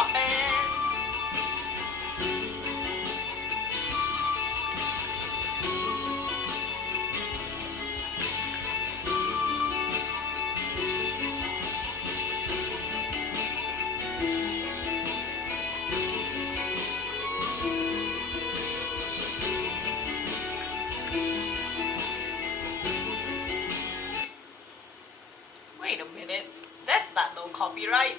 Waffen. Wait a minute, that's not no copyright.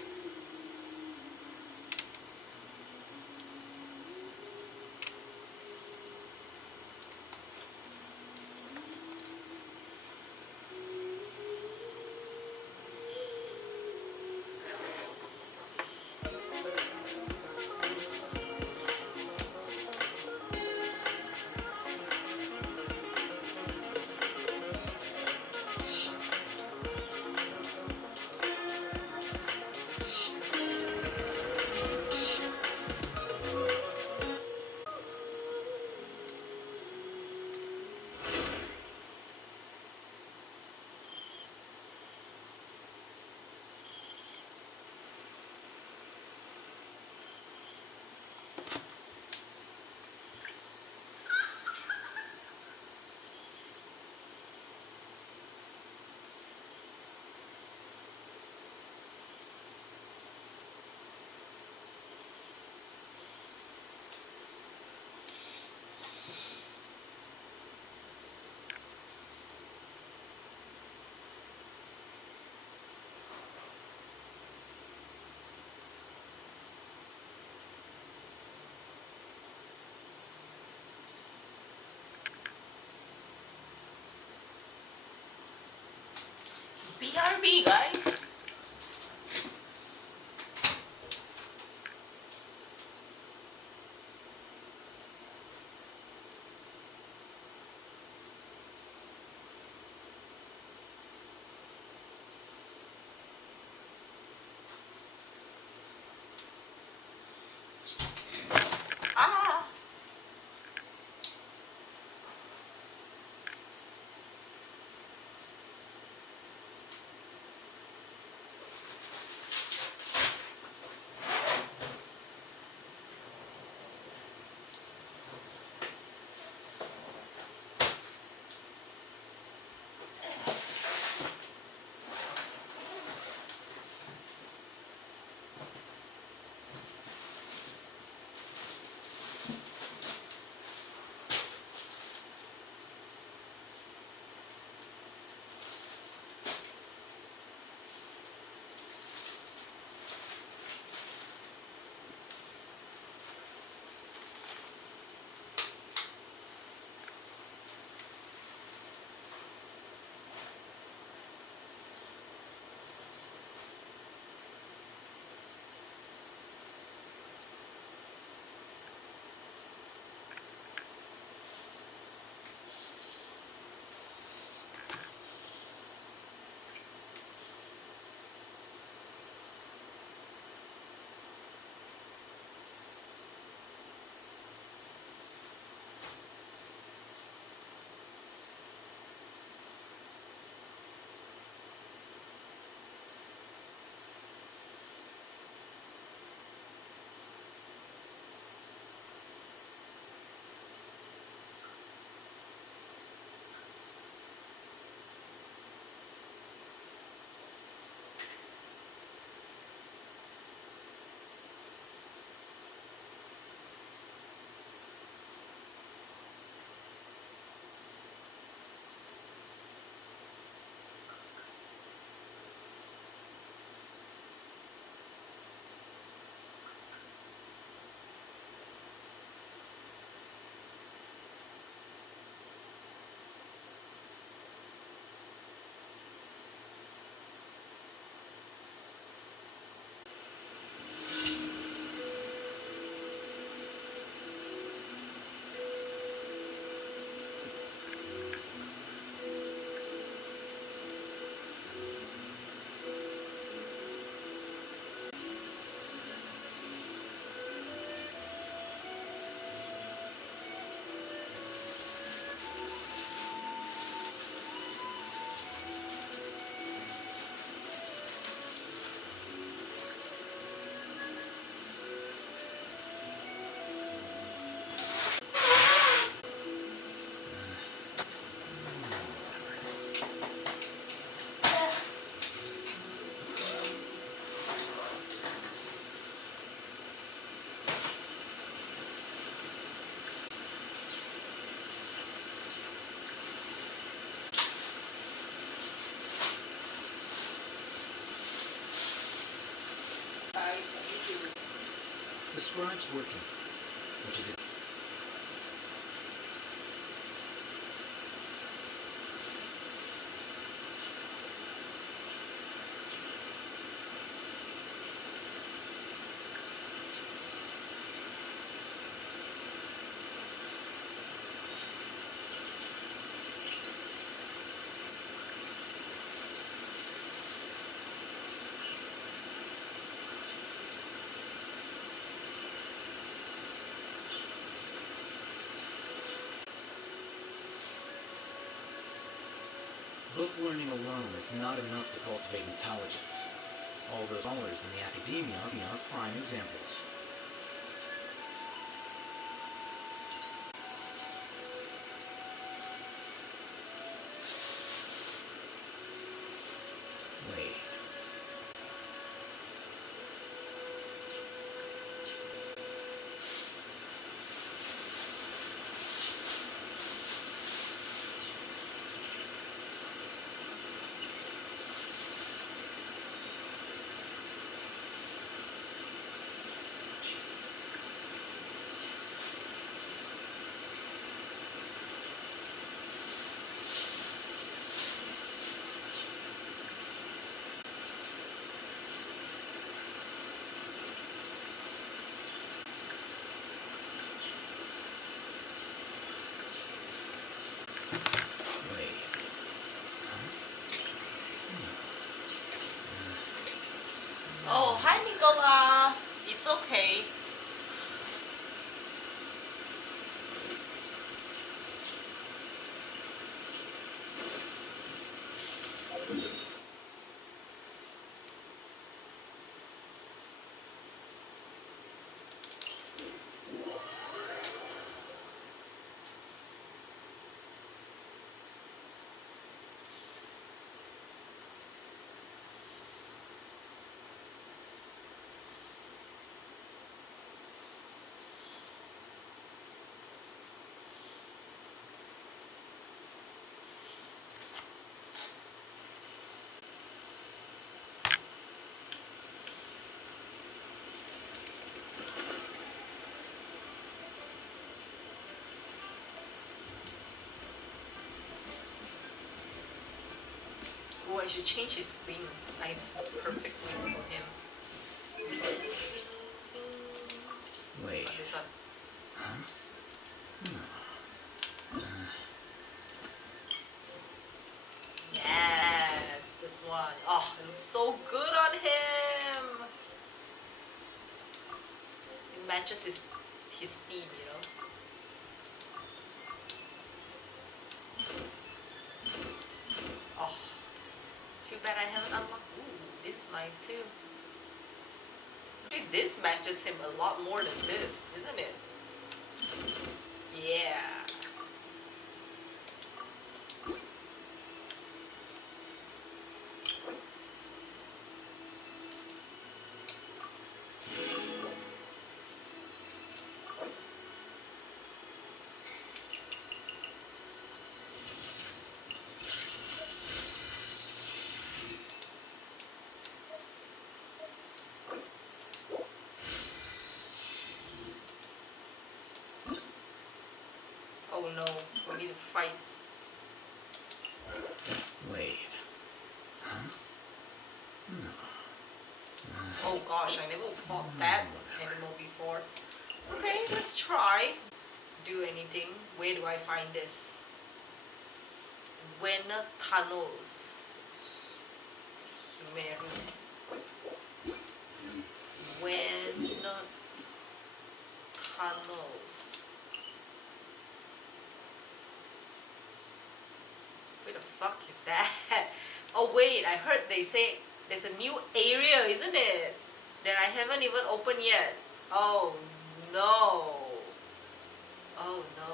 BRB, guys. Ah. the scribe's working, which is... Book learning alone is not enough to cultivate intelligence. All those scholars in the academia are prime examples. Wait. Oh, hi Nicola. It's okay. Oh, I should change his wings. I have a perfect wing for him. Wings. Wait. Oh, this one. Huh? Yes, this one. Oh, it looks so good on him. It matches his theme, you know. Oh, too bad I haven't unlocked. Ooh, this is nice too. Actually, this matches him a lot more than this, isn't it? Yeah. Oh no, we need to fight. Wait. Huh? Oh gosh, I never fought that animal before. Okay, let's try. Do anything. Where do I find this? Wena tunnels. Sumeru. Wena tunnels. Where the fuck is that? Oh wait, I heard they say there's a new area, isn't it? That I haven't even opened yet. Oh no. Oh no.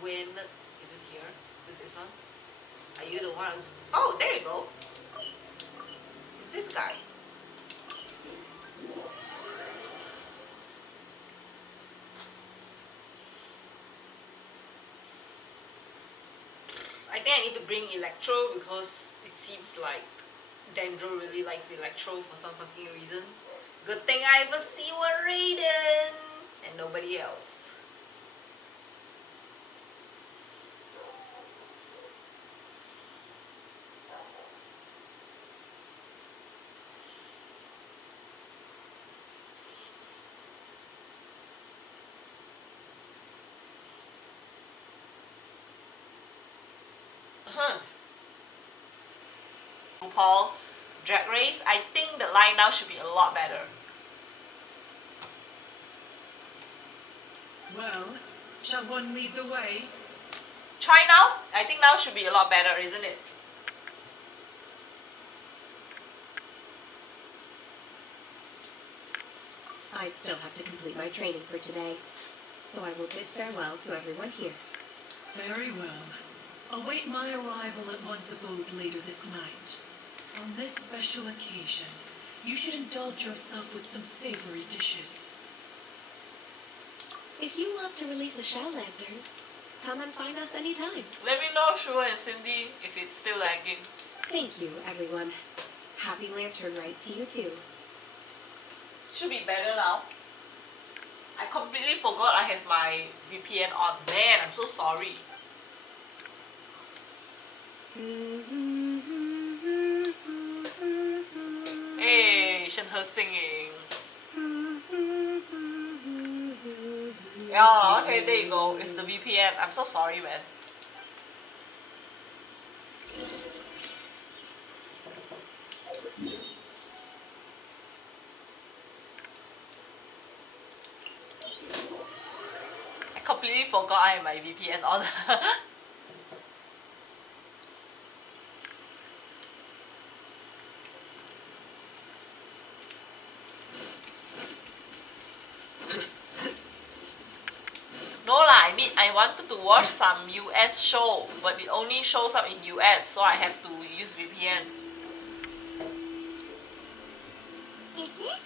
When is it here? Is it this one? Are you the one who's... Oh, there you go. It's this guy. I think I need to bring Electro because it seems like Dendro really likes Electro for some fucking reason. Good thing I ever see one Raiden and nobody else. RuPaul Drag Race, I think the line now should be a lot better. Well, shall one lead the way? Try now? I think now should be a lot better, isn't it? I still have to complete my training for today, so I will bid farewell to everyone here. Very well. Await my arrival at one's abode later this night. On this special occasion, you should indulge yourself with some savory dishes. If you want to release a shell lantern, come and find us anytime. Let me know, Shua and Cindy, if it's still lagging. Thank you, everyone. Happy Lantern Rite to you too. Should be better now. I completely forgot I have my VPN on. Man, I'm so sorry. Hey, Shenhe singing. Yeah, okay, there you go. It's the VPN. I'm so sorry, man. I completely forgot I have my VPN on. No lah, I wanted to watch some US show, but it only shows up in US, so I have to use VPN. Is this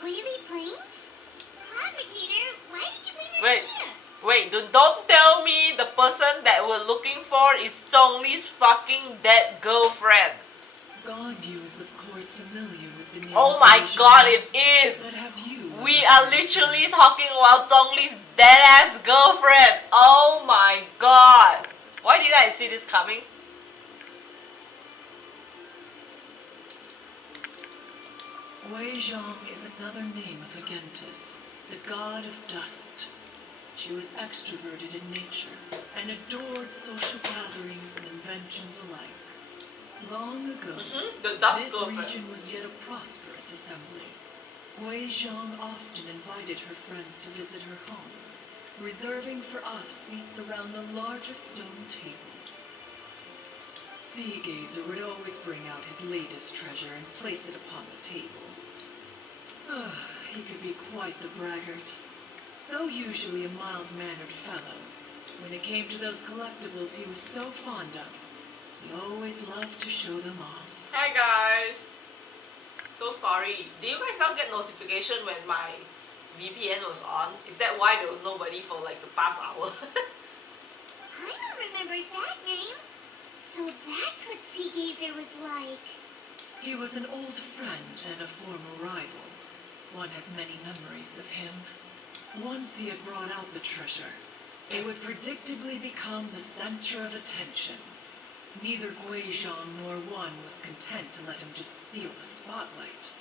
Queely Plains? Fabricator, why did you bring us Wait. here? Wait, don't tell me the person that we're looking for is Zhongli's fucking dead girlfriend. God is, of course, familiar with the name. Oh my god, it is! But have you? We are literally talking about Zhongli's dead-ass girlfriend. Oh my god. Why did I see this coming? Wei Zhang is another name of Agentis, the god of dust. She was extroverted in nature and adored social gatherings and inventions alike. Long ago, The dust this girlfriend. region was yet a prosperous assembly. Wei Zhang often invited her friends to visit her home, reserving for us seats around the largest stone table. Sea Gazer would always bring out his latest treasure and place it upon the table. He could be quite the braggart. Though usually a mild-mannered fellow, when it came to those collectibles he was so fond of, he always loved to show them off. Hi guys. So sorry. Do you guys now get notification when my VPN was on? Is that why there was nobody for like the past hour? Paimon remembers that name. So that's what Sea Gazer was like. He was an old friend and a former rival. One has many memories of him. Once he had brought out the treasure, it would predictably become the center of attention. Neither Gui Zhang nor one was content to let him just steal the spotlight.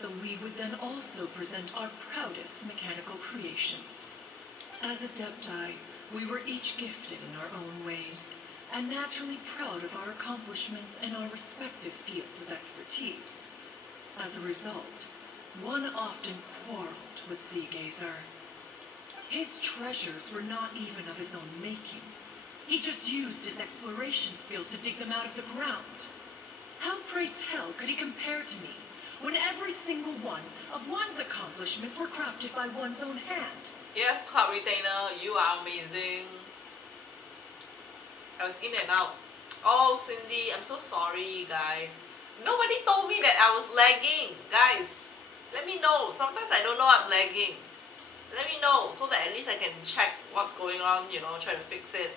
So we would then also present our proudest mechanical creations. As Adepti, we were each gifted in our own ways, and naturally proud of our accomplishments in our respective fields of expertise. As a result, one often quarreled with Sea Gazer. His treasures were not even of his own making. He just used his exploration skills to dig them out of the ground. How, pray tell, could he compare to me, when every single one of one's accomplishments were crafted by one's own hand? Yes, Cloud Retainer, you are amazing. I was in and out. Oh, Cindy, I'm so sorry, guys. Nobody told me that I was lagging. Guys, let me know. Sometimes I don't know I'm lagging. Let me know so that at least I can check what's going on, you know, try to fix it.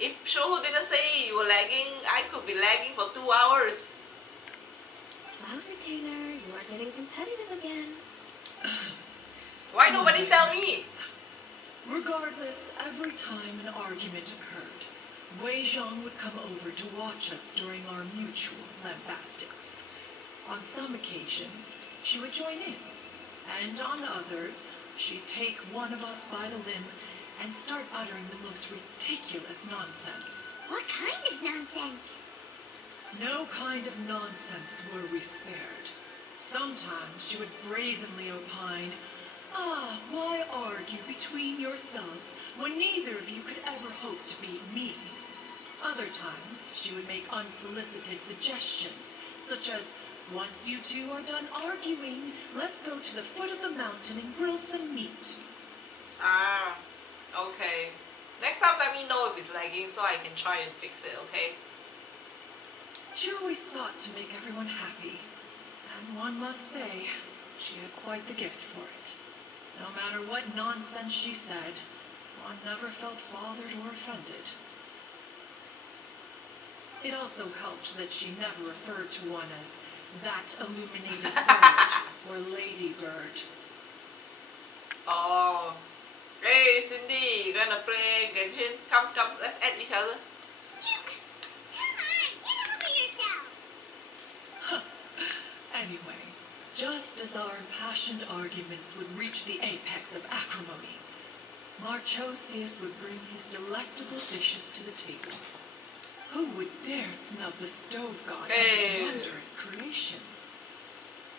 If Shohu didn't say you were lagging, I could be lagging for 2 hours. Cloud Retainer, you are getting competitive again. Why nobody tell me? Regardless, every time an argument occurred, Wei Zhang would come over to watch us during our mutual lambastics. On some occasions, she would join in, and on others, she'd take one of us by the limb and start uttering the most ridiculous nonsense. What kind of nonsense? No kind of nonsense were we spared. Sometimes she would brazenly opine, why argue between yourselves when neither of you could ever hope to beat me? Other times, she would make unsolicited suggestions, such as, once you two are done arguing, let's go to the foot of the mountain and grill some meat. Ah, okay. Next time let me know if it's lagging so I can try and fix it, okay? She always sought to make everyone happy, and one must say, she had quite the gift for it. No matter what nonsense she said, one never felt bothered or offended. It also helped that she never referred to one as that illuminated bird or ladybird. Oh. Hey Cindy, you gonna play Genshin? Come, let's add each other. Come on, get over yourself. Anyway, just as our impassioned arguments would reach the apex of acrimony, Marchosius would bring his delectable dishes to the table. Who would dare snub the stove god and his wondrous creations?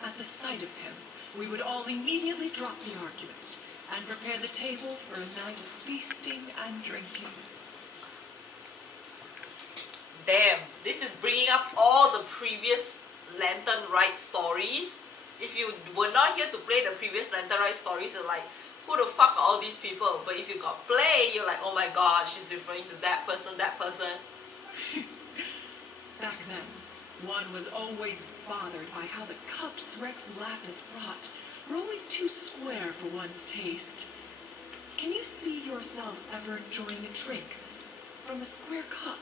At the sight of him, we would all immediately drop the argument and prepare the table for a night of feasting and drinking. Damn, this is bringing up all the previous Lantern Rite stories. If you were not here to play the previous Lantern Rite stories, you're like, who the fuck are all these people? But if you got play, you're like, oh my god, she's referring to that person, that person. Back then, one was always bothered by how the cups Rex Lapis brought were always too square for one's taste. Can you see yourselves ever enjoying a drink from a square cup?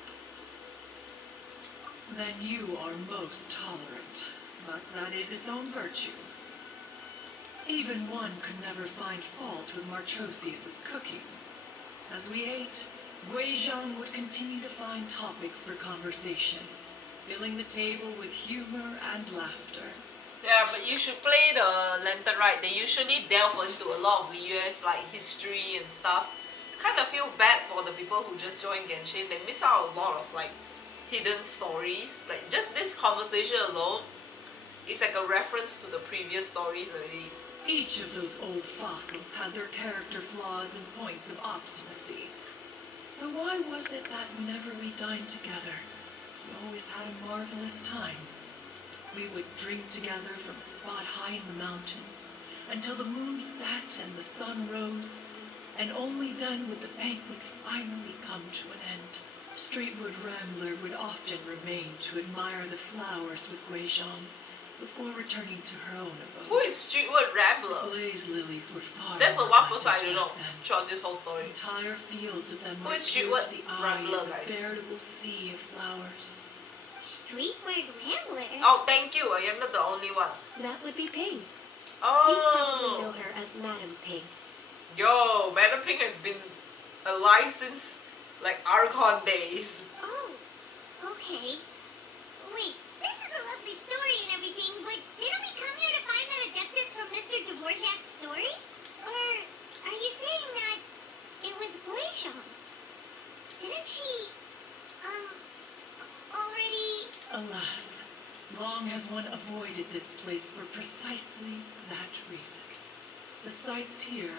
Then you are most tolerant, but that is its own virtue. Even one could never find fault with Marchosius' cooking. As we ate, Wei Zhang would continue to find topics for conversation, filling the table with humor and laughter. Yeah, but you should play the Lantern Rite. They usually delve into a lot of the US like history and stuff. Kind of feel bad for the people who just joined Genshin. They miss out a lot of like hidden stories. Like just this conversation alone is like a reference to the previous stories already. Each of those old fossils had their character flaws and points of obstinacy. So why was it that whenever we dined together, we always had a marvelous time? We would drink together from a spot high in the mountains, until the moon set and the sun rose, and only then would the banquet finally come to an end. Streetwood Rambler would often remain to admire the flowers with Wei Zhang before returning to her own abode. Who is Streetwood Rambler? Blaze lilies were far That's the more one person I abundant don't know back then. throughout this whole story. Entire fields of them Who were is clear Streetwood to the eye Rambler, as a guys? veritable sea of flowers. Streetward Rambler? Oh, thank you. I am not the only one. That would be Ping. You probably Oh, know her as Madam Ping. yo, Madam Ping has been alive since like Archon days. Oh, okay. Wait, this is a lovely story and everything, but didn't we come here to find that Adeptus from Mr. Dvorak's story? Or are you saying that it was Guizhong? Didn't she, already... Alas, long has one avoided this place for precisely that reason. The sights here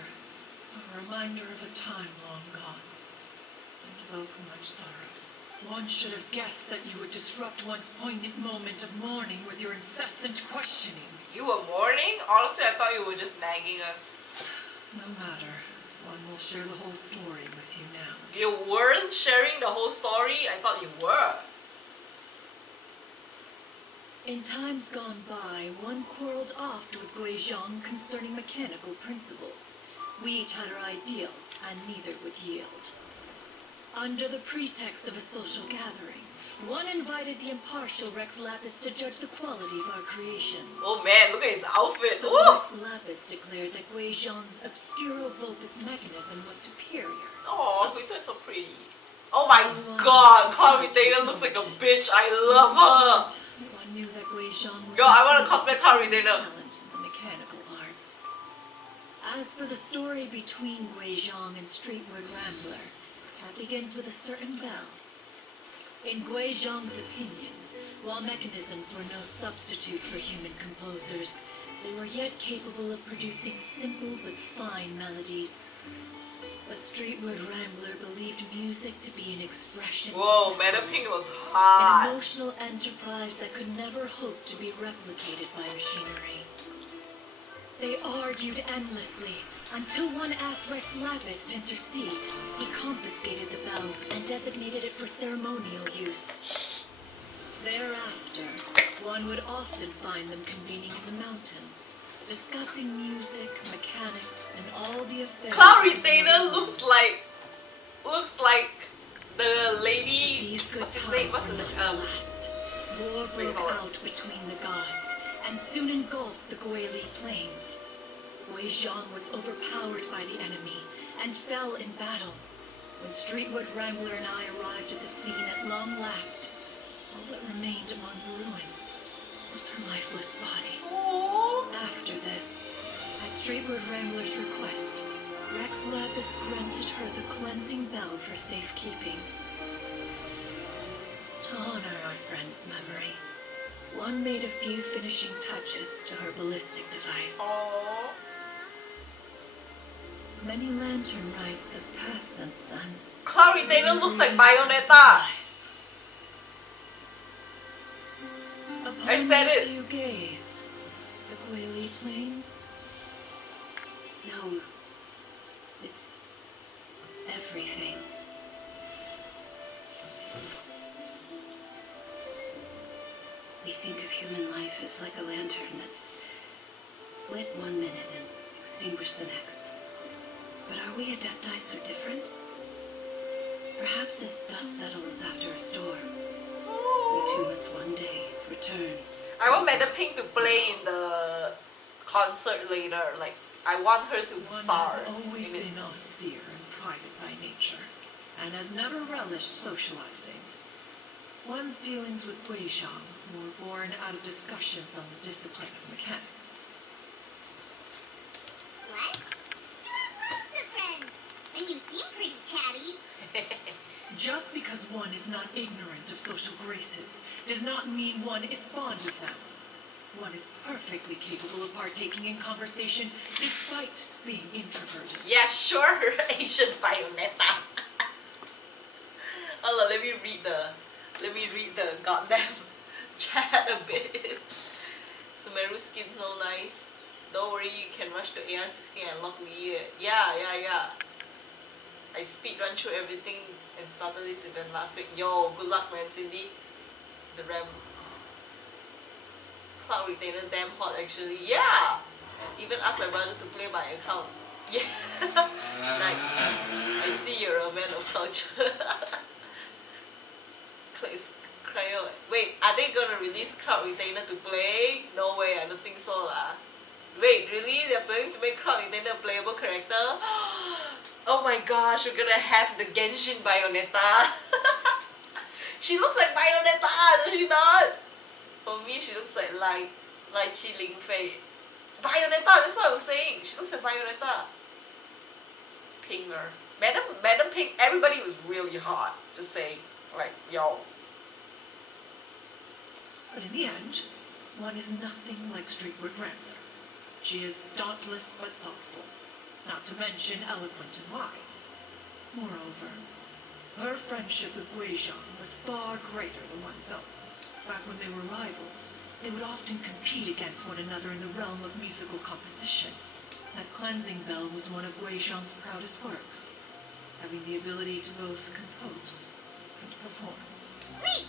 are a reminder of a time long gone, and evoke much sorrow. One should have guessed that you would disrupt one's poignant moment of mourning with your incessant questioning. You were mourning? Honestly, I thought you were just nagging us. No matter, one will share the whole story with you now. You weren't sharing the whole story? I thought you were. In times gone by, one quarreled oft with Gui Zhang concerning mechanical principles. We each had our ideals, and neither would yield. Under the pretext of a social gathering, One invited the impartial Rex Lapis to judge the quality of our creations. Oh man, look at his outfit. But Ooh! Rex Lapis declared that Gui Zhang's obscuro-vulpus mechanism was superior. Oh, Guizhou is so pretty. Oh my god, Cloud Retainer looks like a bitch. I love her. One knew that Gui Zhang was Girl, I want to cosplay Cloud Retainer. talent in the mechanical arts. As for the story between Gui Zhang and Streetward Rambler, that begins with a certain bell. In Gui Zhang's opinion, while mechanisms were no substitute for human composers, they were yet capable of producing simple but fine melodies. But Streetward Rambler believed music to be an expression Whoa, of the Meta soul, Pink was an hot. emotional enterprise that could never hope to be replicated by machinery. They argued endlessly, until one asked Rex Lapis to intercede. He confiscated the bell and designated it for ceremonial use. Thereafter, one would often find them convening in the mountains, discussing music, mechanics, and all the affairs. Cloud Retainer looks like the lady. These good What's his name? What's times his were name? not to last. War what do you broke call it? out between the gods, and soon engulfed the Guili plains. Gui Zhang was overpowered by the enemy and fell in battle. When Streetward Rambler and I arrived at the scene at long last, all that remained among the ruins was her lifeless body. Aww. After this, at Streetward Rambler's request, Rex Lapis granted her the cleansing bell for safekeeping. To honor our friend's memory, one made a few finishing touches to her ballistic device. Aww. Many lantern rites have passed since then. Cloud Retainer looks like Bayonetta. I said it. You gaze, the Guili plains. No, it's everything. We think of human life as like a lantern that's lit one minute and extinguished the next. But are we Adepti so different? Perhaps as dust settles after a storm, we too must one day return. I want Meta Pink to play in the concert later. Like, I want her to One star has always in it. been austere and private by nature, and has never relished socializing. One's dealings with Gui Zhang were born out of discussions on the discipline of mechanics. What? You have lots of friends, and you seem pretty chatty. Just because one is not ignorant of social graces does not mean one is fond of them. One is perfectly capable of partaking in conversation despite being introverted. Yeah, sure, Asian Bayonetta. Hold on, let me read the goddamn chat a bit. Sumeru skin so nice. Don't worry, you can rush to AR-16 and unlock Lee. Yeah. I speed run through everything and started this event last week. Yo, good luck, man, Cindy. The RAM. Cloud Retainer damn hot, actually. Yeah! Even asked my brother to play my account. Yeah. Nice. I see you're a man of culture. Cryo. Wait, are they gonna release Cloud Retainer to play? No way, I don't think so lah. Wait, really? They're planning to make Cloud Retainer a playable character? Oh my gosh, we're gonna have the Genshin Bayonetta. She looks like Bayonetta, does she not? For me, she looks like Lai Chi Ling Fei. Bayonetta, that's what I was saying. She looks like Bayonetta. Pinger. Madam Pink, everybody was really hot. Just saying. Like, yo. But in the end, one is nothing like Streetward Rambler. She is dauntless but thoughtful, not to mention eloquent and wise. Moreover, her friendship with Gui Zhang was far greater than one's own. Back when they were rivals, they would often compete against one another in the realm of musical composition. That cleansing bell was one of Gui Zhang's proudest works, having the ability to both compose and perform. Wait,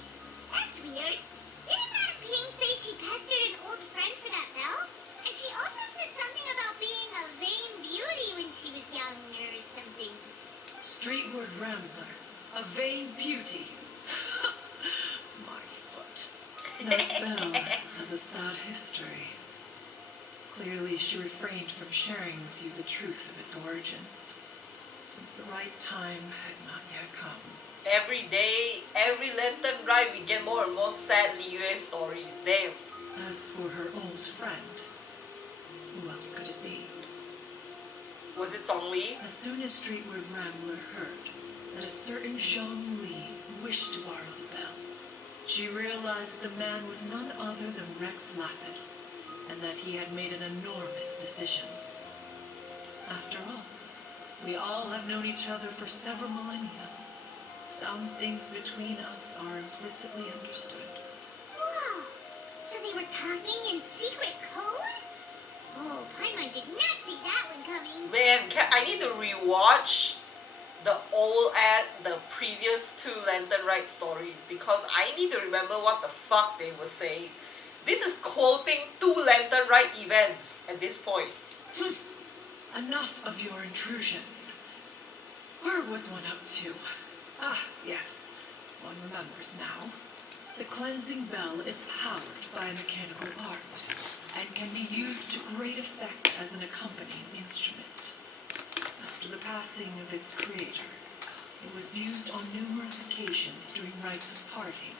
that's weird. Didn't Madam Ping say she pestered an old friend for that bell? And she also said something about being a vain beauty when she was younger or something. Streetward Rambler, a vain beauty. That bell has a sad history. Clearly, she refrained from sharing with you the truth of its origins, since the right time had not yet come. Every day, every lantern ride, we get more and more sad Liyue stories. Damn. As for her old friend, who else could it be? Was it Zhongli? As soon as Streetward Rambler heard that a certain Zhang Li wished to borrow the bell, she realized that the man was none other than Rex Lapis, and that he had made an enormous decision. After all, we all have known each other for several millennia. Some things between us are implicitly understood. Whoa! So they were talking in secret code? Oh, Paimon did not see that one coming. Man, I need to rewatch the previous two Lantern Ride stories because I need to remember what the fuck they were saying. This is quoting two Lantern Ride events at this point. Enough of your intrusions. Where was one up to? Ah, yes. One remembers now. The cleansing bell is powered by a mechanical part and can be used to great effect as an accompanying instrument. After the passing of its creator, it was used on numerous occasions during rites of parting.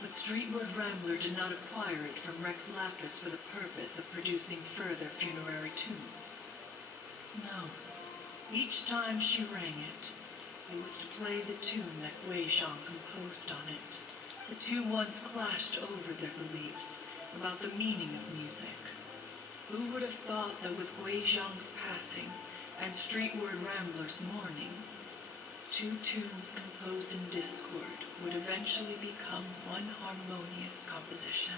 But Streetward Rambler did not acquire it from Rex Lapis for the purpose of producing further funerary tunes. No. Each time she rang it, it was to play the tune that Wei Zhang composed on it. The two once clashed over their beliefs about the meaning of music. Who would have thought that with Wei Zhang's passing and Streetward Rambler's mourning, two tunes composed in discord would eventually become one harmonious composition?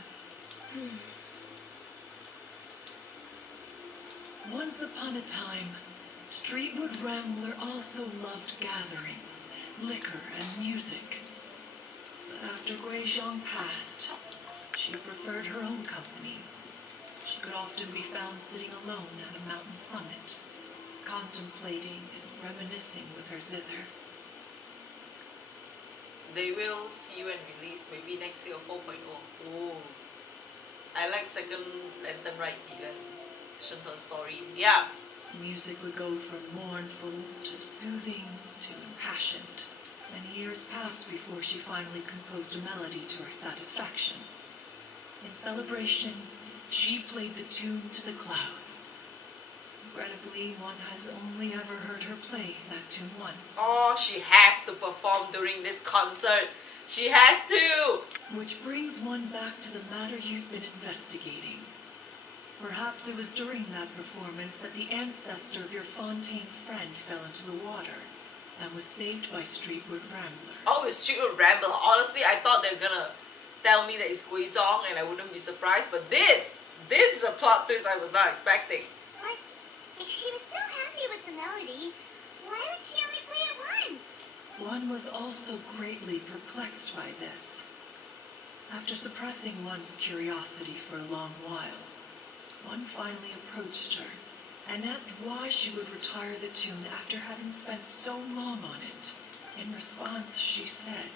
Once upon a time, Streetward Rambler also loved gatherings, liquor, and music. But after Gui Zhang passed, she preferred her own company. She could often be found sitting alone at a mountain summit, contemplating and reminiscing with her zither. They will see you and release maybe next year 4.0. Oh, I like second Lantern Ride event. Her story. Yeah. Music would go from mournful to soothing to impassioned, and years passed before she finally composed a melody to her satisfaction. In celebration, she played the tune to the clouds. Regrettably, one has only ever heard her play that tune once. Oh, she has to perform during this concert. She has to! Which brings one back to the matter you've been investigating. Perhaps it was during that performance that the ancestor of your Fontaine friend fell into the water and was saved by Streetward Rambler. Oh, it's Streetward Rambler. Honestly, I thought they were gonna tell me that it's Gui Zhang and I wouldn't be surprised, but this is a plot twist I was not expecting. What? If she was so happy with the melody, why would she only play it once? One was also greatly perplexed by this. After suppressing one's curiosity for a long while, one finally approached her and asked why she would retire the tune after having spent so long on it. In response, she said,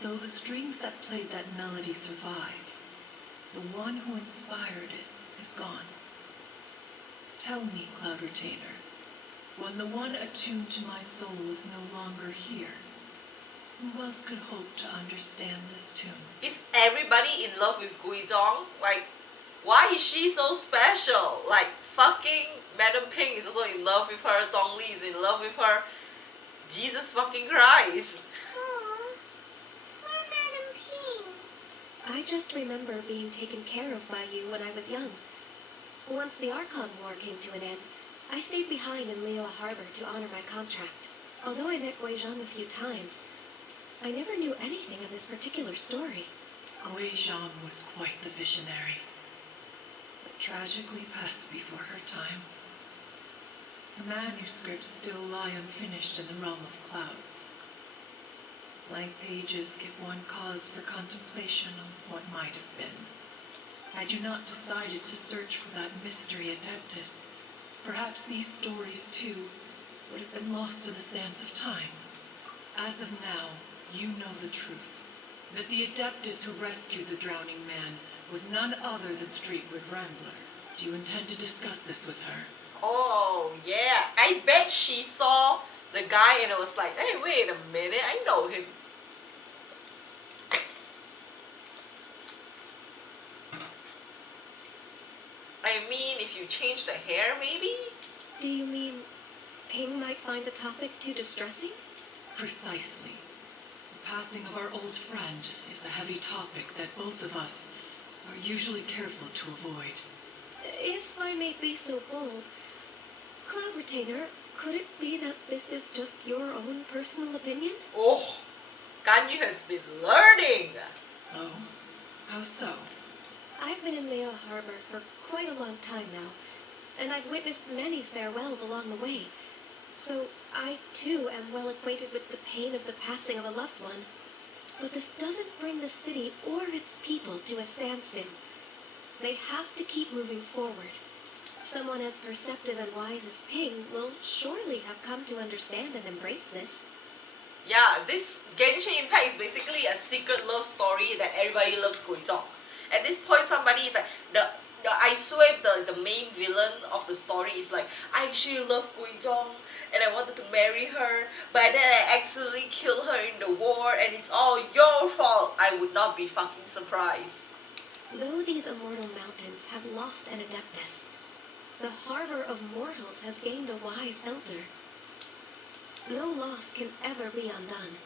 though the strings that played that melody survive, the one who inspired it is gone. Tell me, Cloud Retainer, when the one attuned to my soul is no longer here, who else could hope to understand this tune? Is everybody in love with Gui Zhang? Like, why is she so special? Like, fucking Madam Ping is also in love with her, Zhong Li is in love with her. Jesus fucking Christ. Aww. Poor Madam Ping. I just remember being taken care of by you when I was young. Once the Archon War came to an end, I stayed behind in Liyue Harbor to honor my contract. Although I met Gui Zhang a few times, I never knew anything of this particular story. Gui Zhang was quite the visionary, but tragically passed before her time. The manuscripts still lie unfinished in the realm of clouds. Blank pages give one cause for contemplation on what might have been. Had you not decided to search for that mystery Adeptus, perhaps these stories, too, would have been lost to the sands of time. As of now, you know the truth. that the Adeptus who rescued the drowning man was none other than Streetwood Rambler. Do you intend to discuss this with her? Oh, yeah. I bet she saw the guy and it was like, hey, wait a minute, I know him. I mean, if you change the hair, maybe? Do you mean Ping might find the topic too distressing? Precisely. The passing of our old friend is the heavy topic that both of us are usually careful to avoid. If I may be so bold, Cloud Retainer, could it be that this is just your own personal opinion? Oh, Ganyu has been learning. Oh? How so? I've been in Leo Harbor for quite a long time now, and I've witnessed many farewells along the way. So I, too, am well acquainted with the pain of the passing of a loved one. But this doesn't bring the city or its people to a standstill. They have to keep moving forward. Someone as perceptive and wise as Ping will surely have come to understand and embrace this. Yeah, this Genshin Impact is basically a secret love story that everybody loves Guizhong. At this point, somebody is like, I swear the main villain of the story is like, I actually love Guizhong and I wanted to marry her, but then I accidentally killed her in the war and it's all your fault. I would not be fucking surprised. Though these immortal mountains have lost an Adeptus, the harbor of mortals has gained a wise elder. No loss can ever be undone,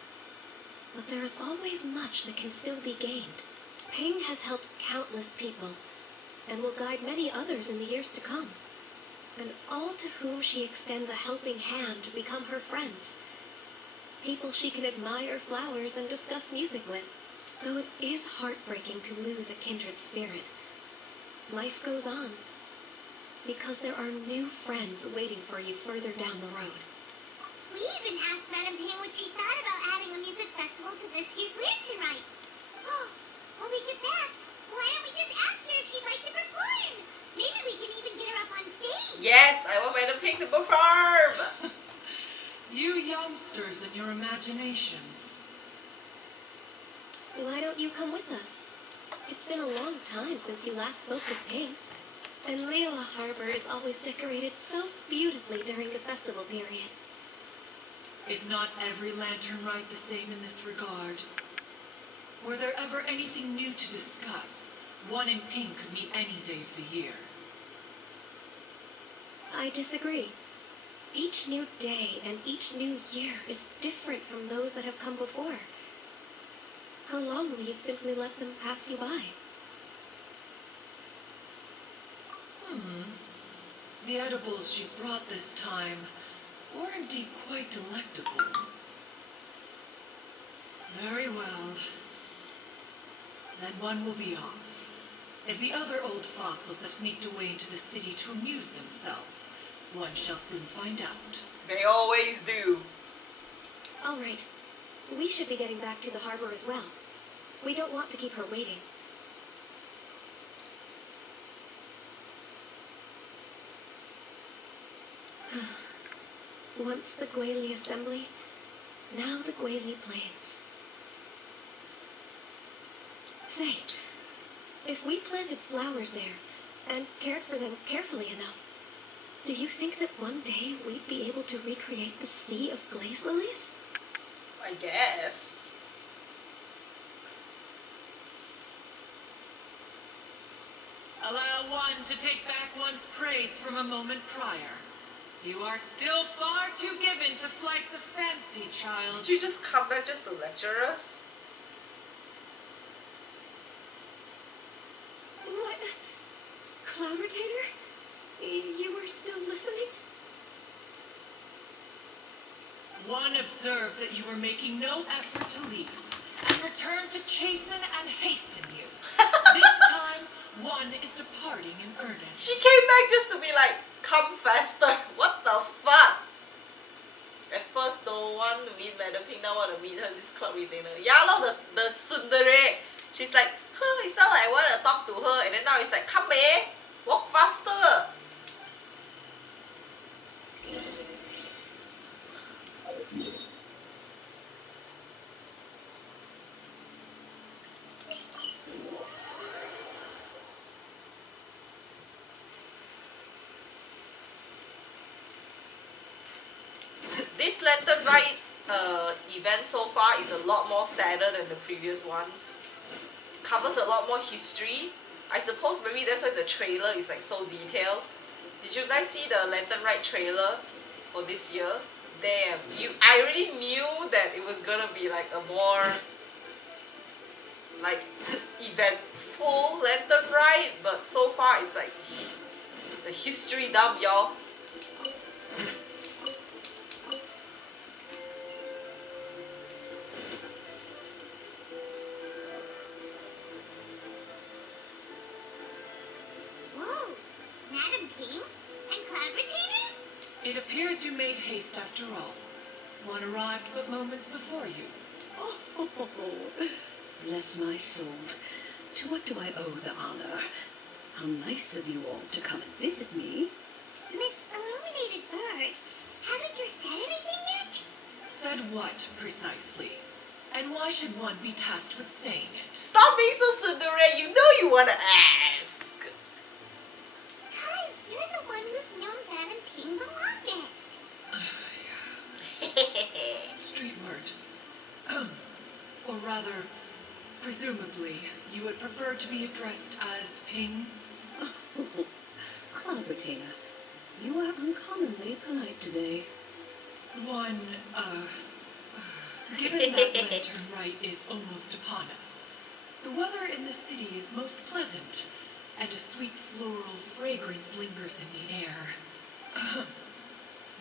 but there is always much that can still be gained. Ping has helped countless people, and will guide many others in the years to come, and all to whom she extends a helping hand to become her friends. People she can admire flowers and discuss music with, though it is heartbreaking to lose a kindred spirit. Life goes on, because there are new friends waiting for you further down the road. We even asked Madame Ping what she thought about adding a music festival to this year's Lantern Rite. Oh, when we get back, why don't we just ask her if she'd like to perform? Maybe we can even get her up on stage. Yes, I want Madam Ping to perform. You youngsters and your imaginations. Why don't you come with us? It's been a long time since you last spoke with Ping, and Leola Harbor is always decorated so beautifully during the festival period. Is not every Lantern Rite the same in this regard? Were there ever anything new to discuss? One in Ping could meet any day of the year. I disagree. Each new day and each new year is different from those that have come before. How long will you simply let them pass you by? The edibles she brought this time were indeed quite delectable. Very well. Then one will be off. If the other old fossils have sneaked away into the city to amuse themselves, one shall soon find out. They always do. All right. We should be getting back to the harbor as well. We don't want to keep her waiting. Once the Guili Assembly, now the Guili Plains. Say, if we planted flowers there and cared for them carefully enough, do you think that one day we'd be able to recreate the sea of glaze lilies? I guess. Allow one to take back one's praise from a moment prior. You are still far too given to flights of fancy, child. Did you just come back just to lecture us? What? Cloud Retainer? You were still listening? One observed that you were making no effort to leave, and returned to chasten and hasten you. This time, one is departing in earnest. She came back just to be like, come faster. What the fuck? At first don't want to meet Madam Ping, now want to meet her, this club retainer. Yeah, no, the tsundere. She's like, it's not like I want to talk to her, and then now it's like, come walk faster. Lantern Ride event so far is a lot more sadder than the previous ones. Covers a lot more history. I suppose maybe that's why the trailer is like so detailed. Did you guys see the Lantern Ride trailer for this year? Damn, I already knew that it was gonna be like a more like eventful Lantern Ride, but so far it's like it's a history dump, y'all. Whoa, Madam Ping and Cloud Retainer? It appears you made haste after all. One arrived but moments before you. Oh, bless my soul. To what do I owe the honor? How nice of you all to come and visit me. Miss Illuminated Bird, haven't you said anything yet? Said what, precisely? And why should one be tasked with saying it? Stop being so tsundere, you know you wanna ask. Cause you're the one who's known Madam Ping the longest. Street word. Or rather, presumably, you would prefer to be addressed as Ping? Oh, Cloud Retainer, you are uncommonly polite today. One, given that Lantern Rite is almost upon us, the weather in the city is most pleasant, and a sweet floral fragrance lingers in the air.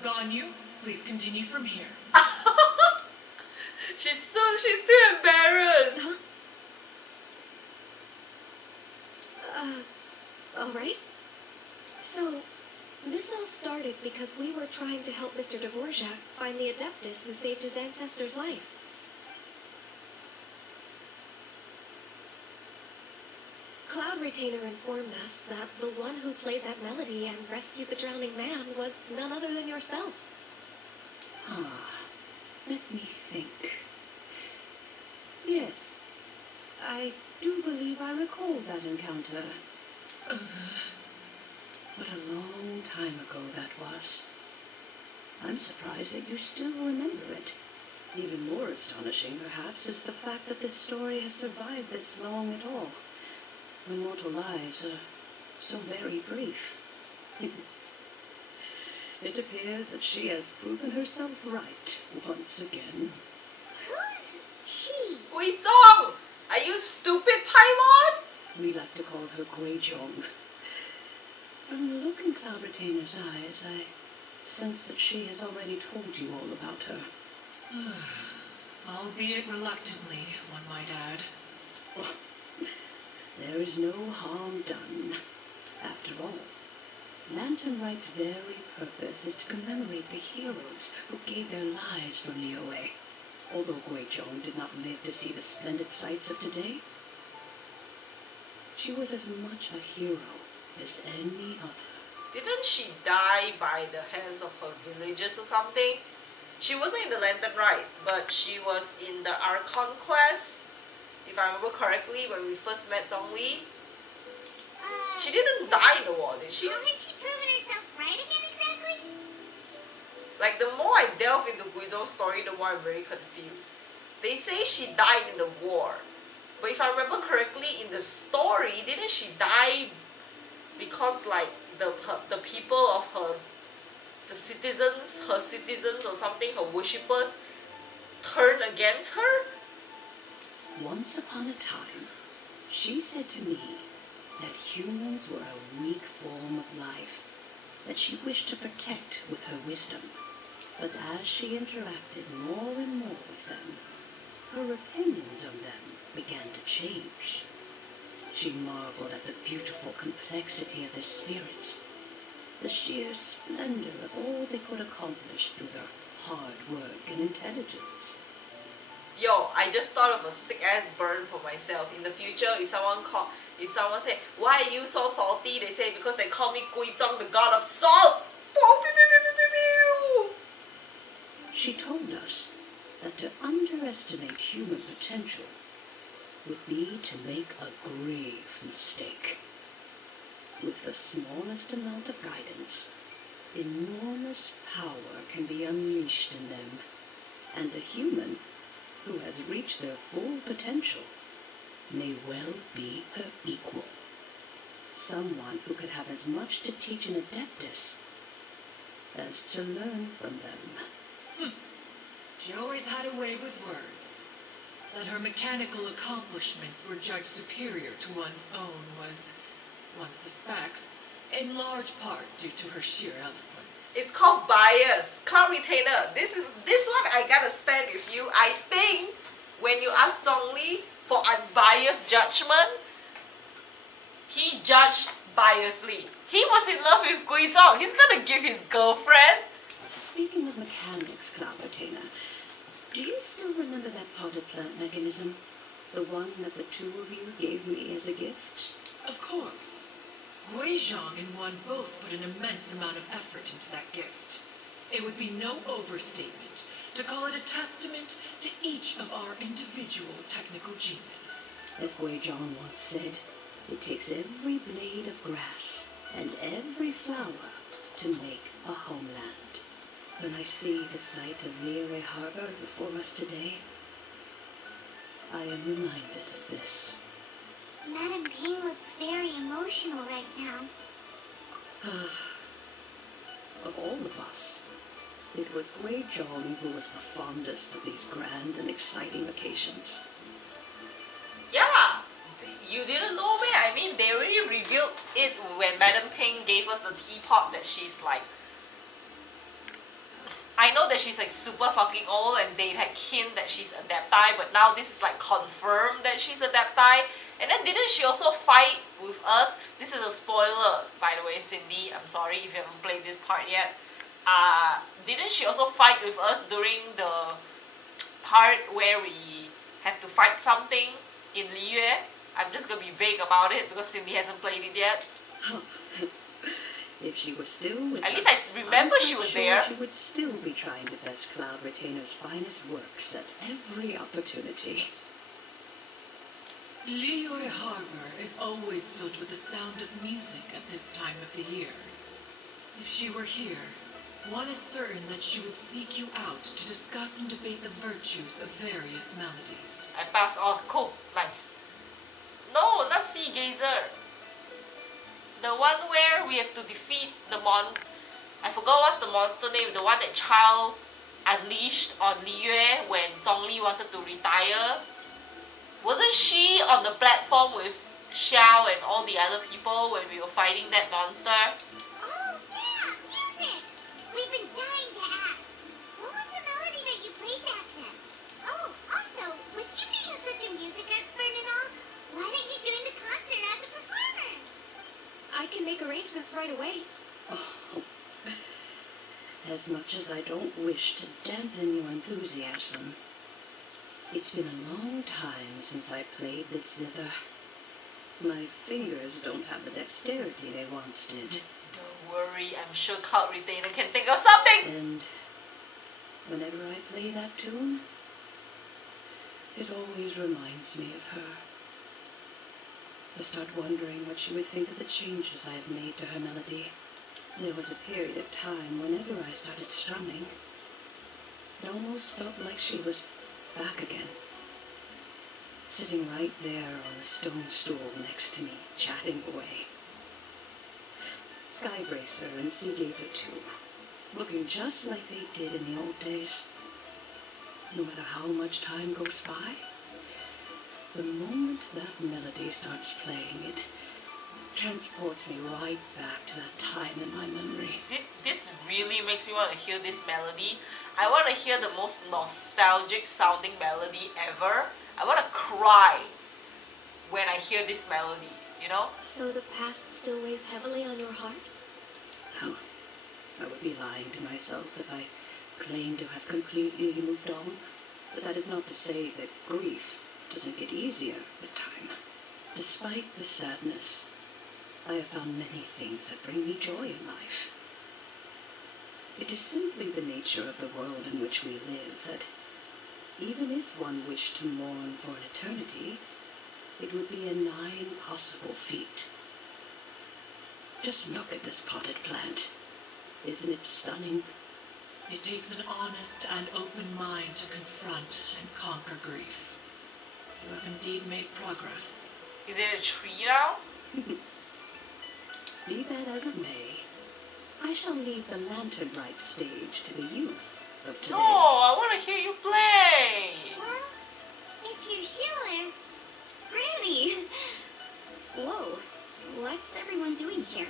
Ganyu, please continue from here. She's too embarrassed. Alright. So, this all started because we were trying to help Mr. Dvorak find the Adeptus who saved his ancestor's life. Cloud Retainer informed us that the one who played that melody and rescued the drowning man was none other than yourself. Let me think. Yes, I do believe I recall that encounter. What a long time ago that was. I'm surprised that you still remember it. Even more astonishing, perhaps, is the fact that this story has survived this long at all, when mortal lives are so very brief. It appears that she has proven herself right once again. Who's she? Guizhong! Are you stupid, Paimon? We like to call her Guizhong. From the look in Cloud Retainer's eyes, I sense that she has already told you all about her. Albeit reluctantly, one might add. There is no harm done. After all, Lantern Rite's very purpose is to commemorate the heroes who gave their lives for Liyue. Although Guizhong did not live to see the splendid sights of today, she was as much a hero as any other. Didn't she die by the hands of her villagers or something? She wasn't in the Lantern Rite, but she was in the Archon quest, if I remember correctly, when we first met Zhongli. She didn't die in the war, did she? How has she proven herself right again exactly? Like, the more I delve into Guizhong's story, the more I'm very confused. They say she died in the war. But if I remember correctly, in the story, didn't she die because, like, the people of her citizens or something, her worshippers, turned against her? Once upon a time, she said to me that humans were a weak form of life that she wished to protect with her wisdom. But as she interacted more and more with them, her opinions on them began to change. She marveled at the beautiful complexity of their spirits, the sheer splendor of all they could accomplish through their hard work and intelligence. Yo, I just thought of a sick-ass burn for myself. In the future, if someone say, why are you so salty? They say, because they call me Guizhong, the god of salt! She told us that to underestimate human potential would be to make a grave mistake. With the smallest amount of guidance, Enormous power can be unleashed in them, and a human who has reached their full potential may well be her equal. Someone who could have as much to teach an adeptus as to learn from them. She always had a way with words. That her mechanical accomplishments were judged superior to one's own was, one suspects, in large part due to her sheer eloquence. It's called bias. Cloud Retainer. This one I gotta stand with you. I think when you ask Zhongli for unbiased judgment, he judged biasly. He was in love with Guizhong. He's gonna give his girlfriend. Speaking of mechanics, Cloud Retainer, do you still remember that potted plant mechanism? The one that the two of you gave me as a gift? Of course. Guizhong and one both put an immense amount of effort into that gift. It would be no overstatement to call it a testament to each of our individual technical genius. As Guizhong once said, it takes every blade of grass and every flower to make a homeland. When I see the sight of Liyue Harbor before us today, I am reminded of this. Madame Ping looks very emotional right now. Of all of us, it was Guizhong who was the fondest of these grand and exciting occasions. Yeah, you didn't know me. I mean, they already revealed it when Madame Ping gave us the teapot that she's like. I know that she's like super fucking old and they had hint that she's adepti, but now this is like confirmed that she's adepti. And then didn't she also fight with us? This is a spoiler, by the way, Cindy. I'm sorry if you haven't played this part yet. Didn't she also fight with us during the part where we have to fight something in Liyue? I'm just gonna be vague about it because Cindy hasn't played it yet. If she was still with At us, least I remember she was sure there. She would still be trying to best Cloud Retainer's finest works at every opportunity. Liyue Harbor is always filled with the sound of music at this time of the year. If she were here, one is certain that she would seek you out to discuss and debate the virtues of various melodies. I passed. Oh, cool. Nice. No, not Sea Gazer. The one where we have to defeat the I forgot what's the monster name. The one that Child unleashed on Liyue when Zhongli wanted to retire. Wasn't she on the platform with Xiao and all the other people when we were fighting that monster? Oh, yeah, music! We've been dying to ask. What was the melody that you played back then? Oh, also, with you being such a music expert and all, why aren't you doing the concert as a performer? I can make arrangements right away. Oh, as much as I don't wish to dampen your enthusiasm, it's been a long time since I played the zither. My fingers don't have the dexterity they once did. Don't worry, I'm sure Cloud Retainer can think of something! And whenever I play that tune, it always reminds me of her. I start wondering what she would think of the changes I have made to her melody. There was a period of time whenever I started strumming, it almost felt like she was back again, sitting right there on the stone stool next to me, chatting away. Skybracer and Sea Gazer too, looking just like they did in the old days. No matter how much time goes by, the moment that melody starts playing, it transports me right back to that time in my memory. This really makes me want to hear this melody. I want to hear the most nostalgic sounding melody ever. I want to cry when I hear this melody, you know? So the past still weighs heavily on your heart? Well, I would be lying to myself if I claimed to have completely moved on. But that is not to say that grief doesn't get easier with time. Despite the sadness, I have found many things that bring me joy in life. It is simply the nature of the world in which we live that even if one wished to mourn for an eternity, it would be a nigh impossible feat. Just look at this potted plant. Isn't it stunning? It takes an honest and open mind to confront and conquer grief. You have indeed made progress. Is it a tree now? Be that as it may, I shall leave the lantern rite stage to the youth of today. No, I want to hear you play. Well, if you're sure. Granny! Whoa, what's everyone doing here?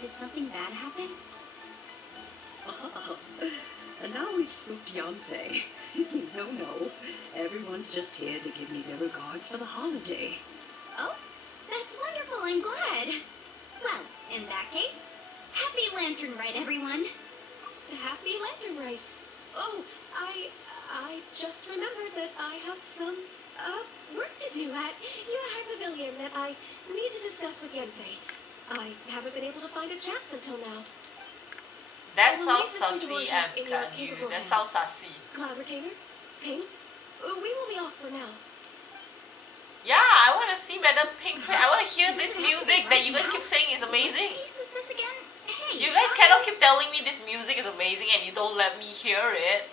Did something bad happen? Oh, and now we've spooked Yanfei. No. Everyone's just here to give me their regards for the holiday. Oh, that's wonderful, I'm glad. Well, in that case, happy Lantern Rite, everyone. Happy Lantern Rite. Oh, I just remembered that I have some work to do at your pavilion that I need to discuss with Yenfei. I haven't been able to find a chance until now. That Well, sounds leave Mr. sassy Dvorak and in your you. capable That hands. sounds sassy. Cloud Retainer, Ping, we will be off for now. Yeah, I want to see Madam Pink play. I want to hear this music that you guys keep saying is amazing. What case is this again? Hey, You guys cannot keep telling me this music is amazing and you don't let me hear it.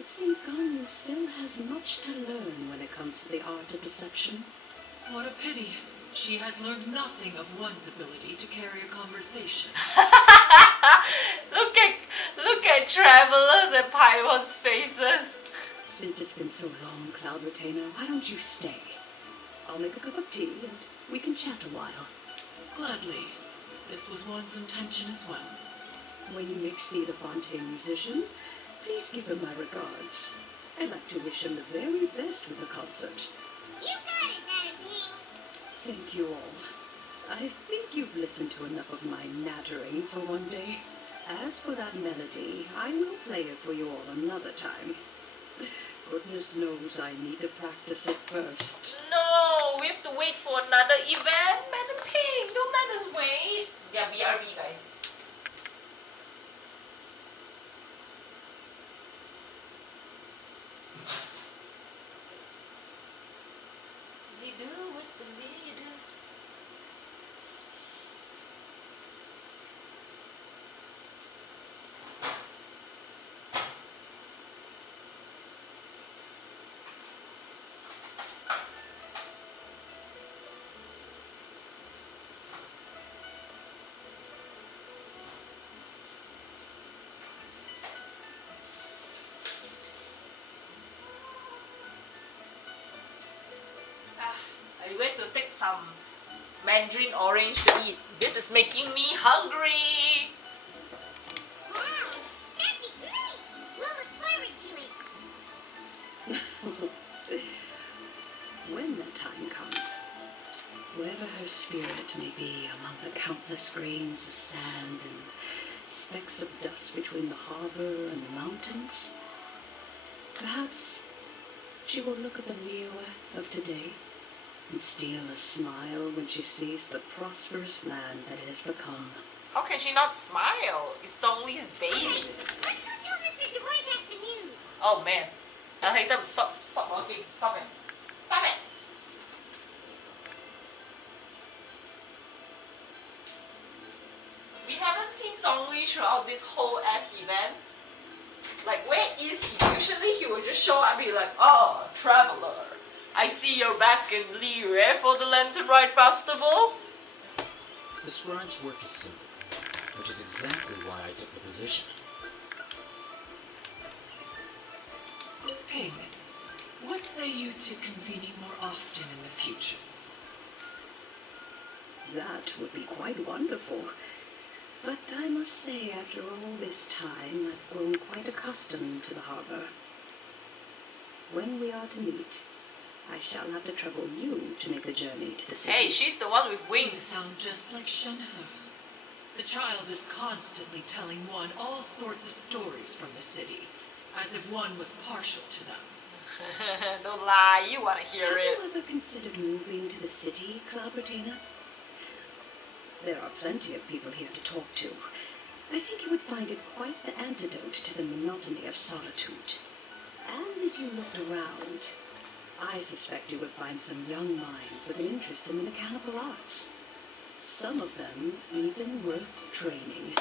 It seems Ganyu still has much to learn when it comes to the art of deception. What a pity. She has learned nothing of one's ability to carry a conversation. look at Travelers and Paimon's faces. Since it's been so long, Cloud Retainer, why don't you stay? I'll make a cup of tea and we can chat a while. Gladly. This was one's intention as well. When you make see the Fontaine musician, please give him my regards. I'd like to wish him the very best with the concert. You got it, Madam Ping. Thank you all. I think you've listened to enough of my nattering for one day. As for that melody, I will play it for you all another time. Goodness knows I need to practice it first. No, we have to wait for another event. Madam Pink, don't let us wait. Yeah, BRB guys. Leader, where's the leader? I went to take some Mandarin orange to eat. This is making me hungry. Wow, that'd be great. We'll look forward to it. When that time comes, wherever her spirit may be among the countless grains of sand and specks of dust between the harbor and the mountains, perhaps she will look at the Liyue of today and steal a smile when she sees the prosperous land that it has become. How can she not smile? It's Zhongli's baby. Let's go tell Mr. Dvorak the news. Oh man. I hate them. Stop walking. Stop it. Stop it. We haven't seen Zhongli throughout this whole event. Like, where is he? Usually he would just show up and be like, oh, traveler. I see you're back in Liyue for the Lantern Rite Festival. The scribe's work is simple, which is exactly why I took the position. Ping, what say you to convening more often in the future? That would be quite wonderful. But I must say, after all this time, I've grown quite accustomed to the harbor. When we are to meet, I shall have to trouble you to make the journey to the city. Hey, she's the one with You wings. sound just like Shenhe. The child is constantly telling one all sorts of stories from the city, as if one was partial to them. Don't lie, you want to hear Have it. you ever considered moving to the city, Cloud Retainer? There are plenty of people here to talk to. I think you would find it quite the antidote to the monotony of solitude. And if you looked around, I suspect you would find some young minds with an interest in the mechanical arts. Some of them even worth training.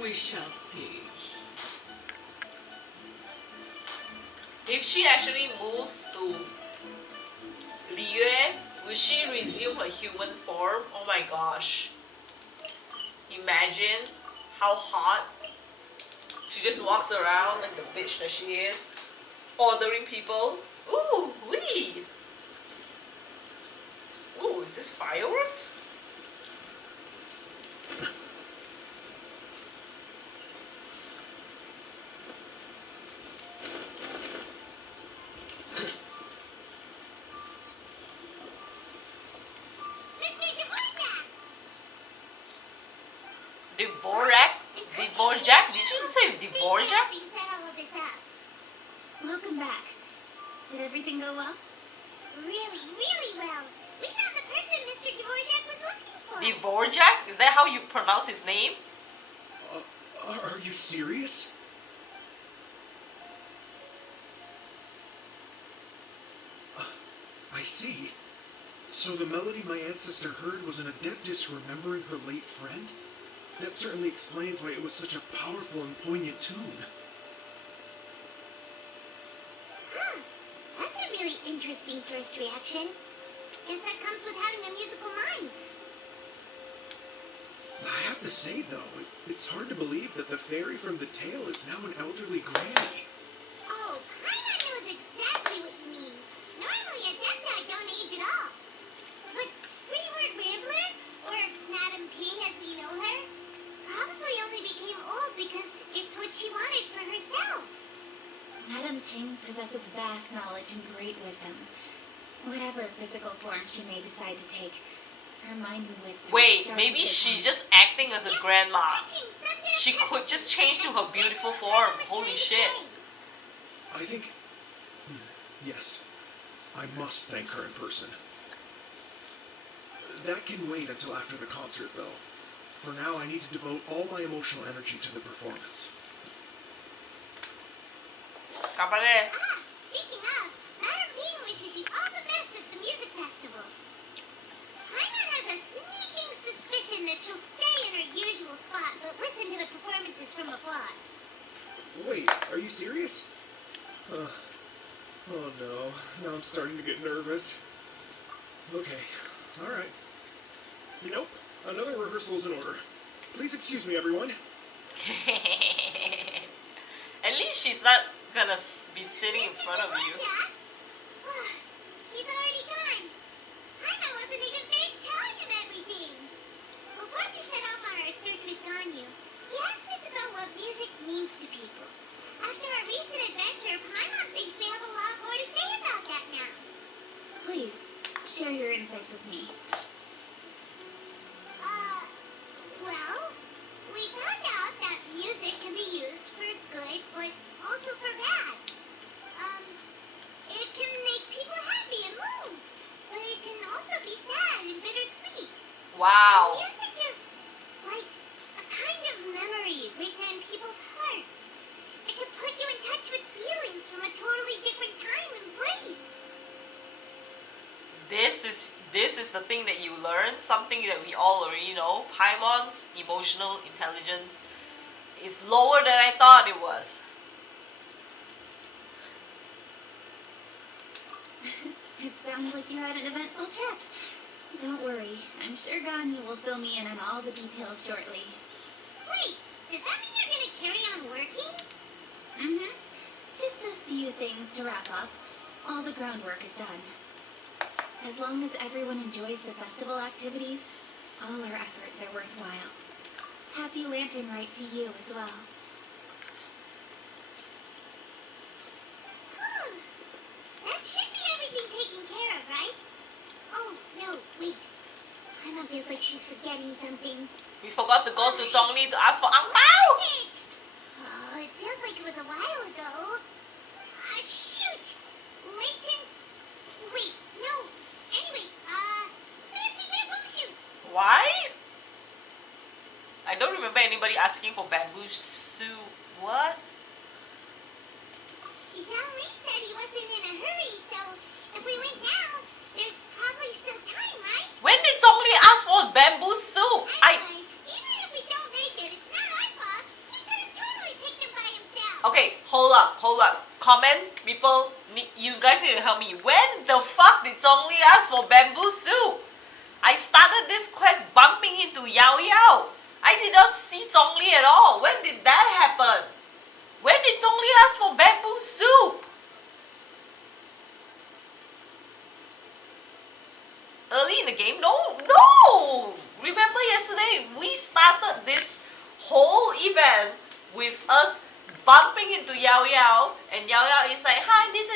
We shall see. If she actually moves to Liyue, will she resume her human form? Oh my gosh. Imagine how hot. She just walks around like the bitch that she is, ordering people. Ooh, wee! Ooh, is this fireworks? Dvorak? Dvorak? Did you say Dvorak? Welcome back. Did everything go well? Really, really well. We found the person Mr. Dvorak was looking for. Dvorak? Is that how you pronounce his name? Are you serious? I see. So the melody my ancestor heard was an adeptus remembering her late friend? That certainly explains why it was such a powerful and poignant tune. Huh. That's a really interesting first reaction. Guess that comes with having a musical mind. I have to say, though, it's hard to believe that the fairy from the tale is now an elderly granny. Oh, Paimon knows exactly what you mean. Normally, Adepti don't age at all. But Screamword Rambler, or Madame Ping as we know her, probably only became old because it's what she wanted for herself. Madame Ping possesses vast knowledge and great wisdom. Whatever physical form she may decide to take, her mind and wits are Wait, sharp maybe as they she's come. just acting as a grandma. Touching subject, She could just change to her beautiful form. Holy shit. I think... Yes. I must thank her in person. That can wait until after the concert, though. For now, I need to devote all my emotional energy to the performance. Kapare. Speaking of, Madame Ping wishes you all the best with the music festival. Paimon has a sneaking suspicion that she'll stay in her usual spot, but listen to the performances from afar. Wait, are you serious? Oh no, now I'm starting to get nervous. Okay, alright. Nope, another rehearsal is in order. Please excuse me, everyone. At least she's not gonna be sitting in front of you. He's already gone. Paimon wasn't even finished telling him everything. Before we set off on our search with Ganyu, he asked us about what music means to people. After our recent adventure, Paimon thinks we have a lot more to say about that now. Please, share your insights with me. Well, we found out that music can be used for good, but also for bad. It can make people happy and move, but it can also be sad and bittersweet. Wow. Music is like a kind of memory written in people's hearts. It can put you in touch with feelings from a totally different time and place. This is the thing that you learn, something that we all already know. Paimon's emotional intelligence is lower than I thought it was. It sounds like you had an eventful trip. Don't worry, I'm sure Ganyu will fill me in on all the details shortly. Wait, does that mean you're gonna carry on working? Mm-hmm. Just a few things to wrap up. All the groundwork is done. As long as everyone enjoys the festival activities, all our efforts are worthwhile. Happy Lantern Rite to you as well. That should be everything taken care of, right? Oh, no, wait. Paimon feels like she's forgetting something. We forgot to go to Zhongli to ask for ang pao. Oh, it feels like it was a while ago. Shoot! Latent... Wait, no. Anyway, fancy bamboo shoots. Why? I don't remember anybody asking for bamboo suit. What? Zhongli said he wasn't in a hurry, so if we went now, there's probably still time, right? When did Okay, hold up. Comment, people, you guys need to help me. When the fuck did Zhongli ask for bamboo soup? I started this quest bumping into Yao Yao. I did not see Zhongli at all. When did that happen? When did Zhongli ask for bamboo soup? Early in the game? No! Remember yesterday, we started this whole event with us bumping into Yao Yao, and Yao Yao is like, hi, this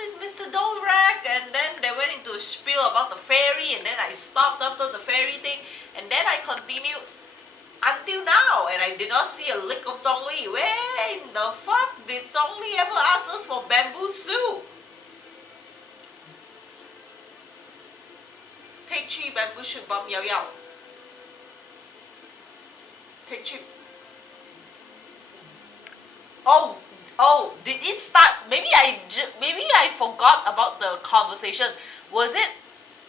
is Mr. Dovrak, and then they went into a spiel about the ferry, and then I stopped after the ferry thing, and then I continued until now, and I did not see a lick of Zhongli. Where in the fuck did Zhongli ever ask us for bamboo soup? Take 3 bamboo soup bump Yao Yao. Take 3. Oh, did it start? Maybe I forgot about the conversation. Was it?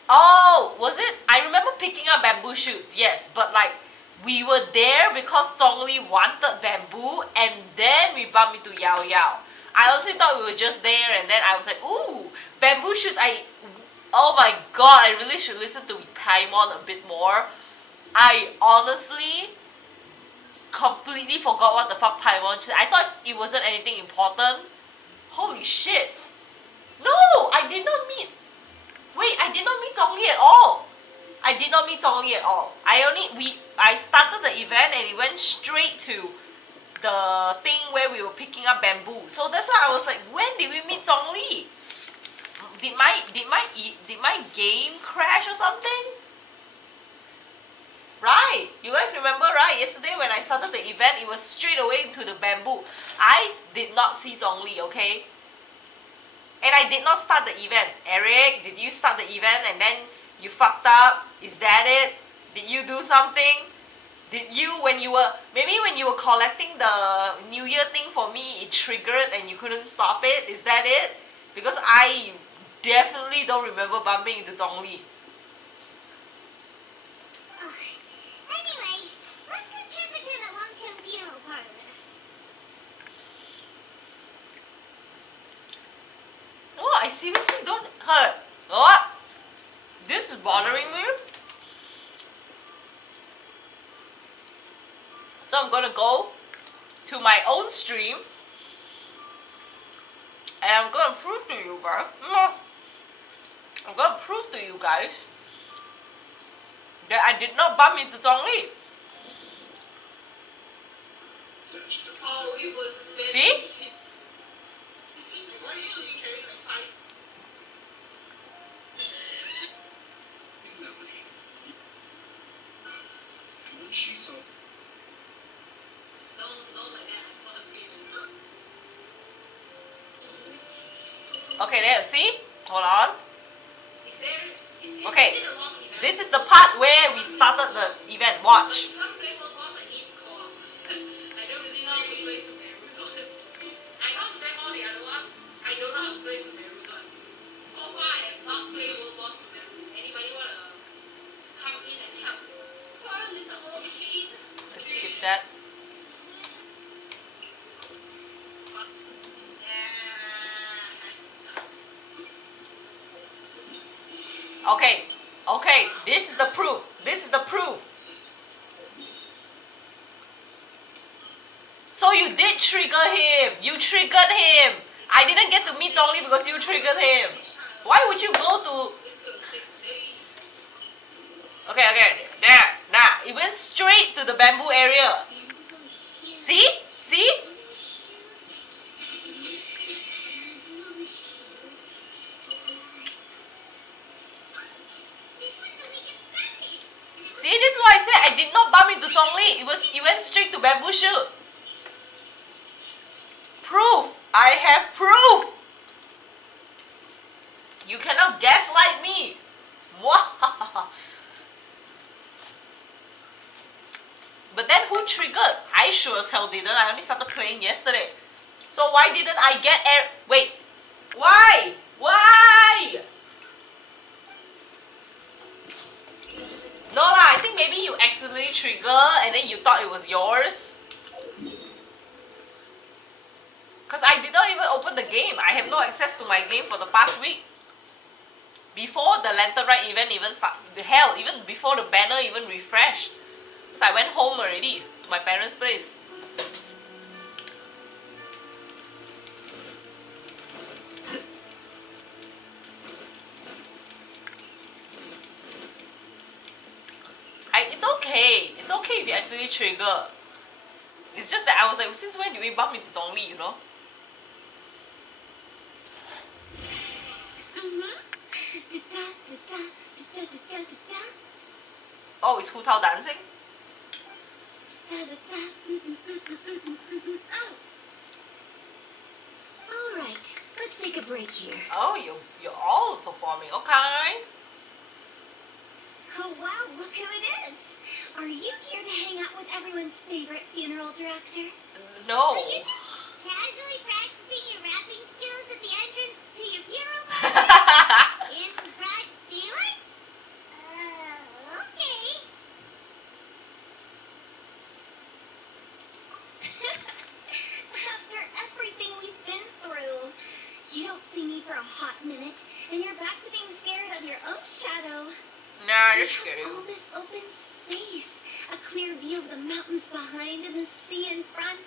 I remember picking up bamboo shoots, yes, but like we were there because Zhongli wanted bamboo, and then we bumped into Yao Yao. I honestly thought we were just there, and then I was like, ooh, bamboo shoots. Oh my god, I really should listen to Paimon a bit more. I honestly completely forgot what the fuck Paimon said. I thought it wasn't anything important. Holy shit. No, I did not meet Zhongli at all. I did not meet Zhongli at all. I started the event and it went straight to the thing where we were picking up bamboo. So that's why I was like, when did we meet Zhongli? Did my game crash or something? Right, you guys remember, right? Yesterday when I started the event, it was straight away into the bamboo. I did not see Zhongli, okay? And I did not start the event. Eric, did you start the event and then you fucked up? Is that it? Did you do something? Did you, when you were collecting the New Year thing for me, it triggered and you couldn't stop it? Is that it? Because I definitely don't remember bumping into Zhongli. Anyway, let's go check into the long-term funeral parlor. Oh, I seriously don't hurt. What? This is bothering me. So I'm gonna go to my own stream and I'm gonna prove to you guys. I'm gonna prove to you guys that I did not bump into Zhongli. Oh, it was See? Okay, there, see? Hold on. Okay, this is the part where we started the event. Watch. Let's skip that. Okay, this is the proof. So you did trigger him. You triggered him. I didn't get to meet Zhongli because you triggered him. Why would you go to... Okay, there. Nah, it went straight to the bamboo area. See? See, this is why I said I did not bump into Zhongli. It went straight to bamboo shoot. Proof! I have proof! You cannot gaslight me. But then who triggered? I sure as hell didn't. I only started playing yesterday. So why didn't I get air? Wait. Why? No lah, I think maybe you accidentally trigger and then you thought it was yours. Because I did not even open the game. I have no access to my game for the past week. Before the Lantern Ride event even started. Hell, even before the banner even refreshed. Because I went home already to my parents' place. It's okay. It's okay if you accidentally trigger. It's just that I was like, since when do we bump into Zhongli, you know? Oh, it's Hu Tao dancing? Alright, let's take a break here. Oh, you're all performing, okay? Oh wow, look who it is! Are you here to hang out with everyone's favorite funeral director? No. So you're just casually practicing your rapping skills at the entrance to your funeral party? In broad daylight? Okay. After everything we've been through, you don't see me for a hot minute, and you're back to being scared of your own shadow. Nah, We just have kidding. all this open space, a clear view of the mountains behind and the sea in front.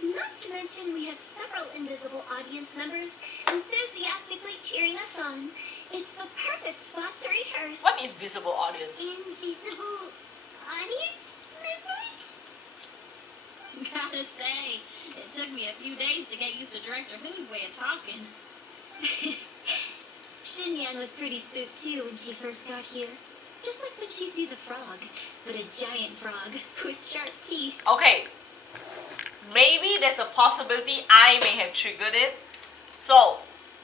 Not to mention we have several invisible audience members enthusiastically cheering us on. It's the perfect spot to rehearse. What invisible audience? Invisible audience members? Gotta say, it took me a few days to get used to Director Who's way of talking. Xinyan was pretty spooked too when she first got here. Just like when she sees a frog, but a giant frog with sharp teeth. Okay. Maybe there's a possibility I may have triggered it. So,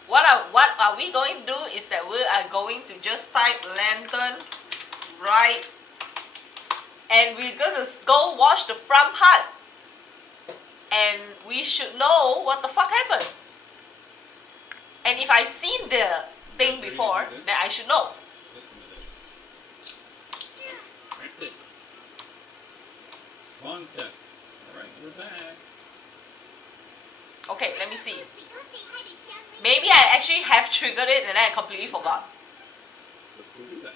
what are we going to do is that we are going to just type Lantern Ride, and we're going to go watch the front part. And we should know what the fuck happened. And if I've seen the thing before, then I should know. Listen to this. Right there. One step. Alright, we're back. Okay, let me see. Let's go say hi to Xiangli. Maybe I actually have triggered it and then I completely forgot. Let's go do that.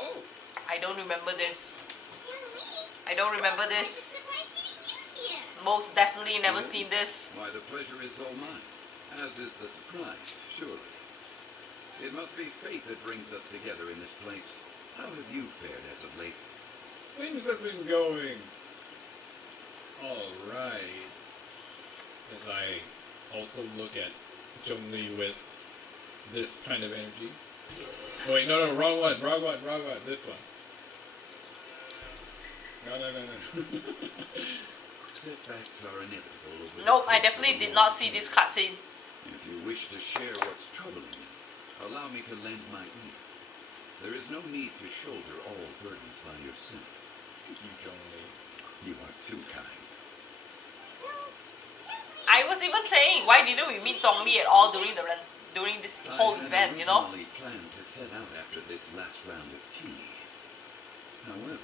Oh! I don't remember this. Xiangli, I don't remember I'm this. surprised getting you here. Most definitely never seen this. Why, the pleasure is all mine, as is the surprise, surely. It must be fate that brings us together in this place. How have you fared as of late? Things have been going alright. As I also look at Zhongli with this kind of energy. Oh, wait, no, wrong one, this one. No. Setbacks are inevitable over the Nope, I course definitely of did a not long see time. this cutscene. If you wish to share what's troubling you, allow me to lend my ear. There is no need to shoulder all burdens by yourself. You Zhongli. You are too kind. So, Xiangli, I was even saying, why didn't we meet Zhongli at all during this whole I had event, you know? originally planned to set out after this last round of tea. However,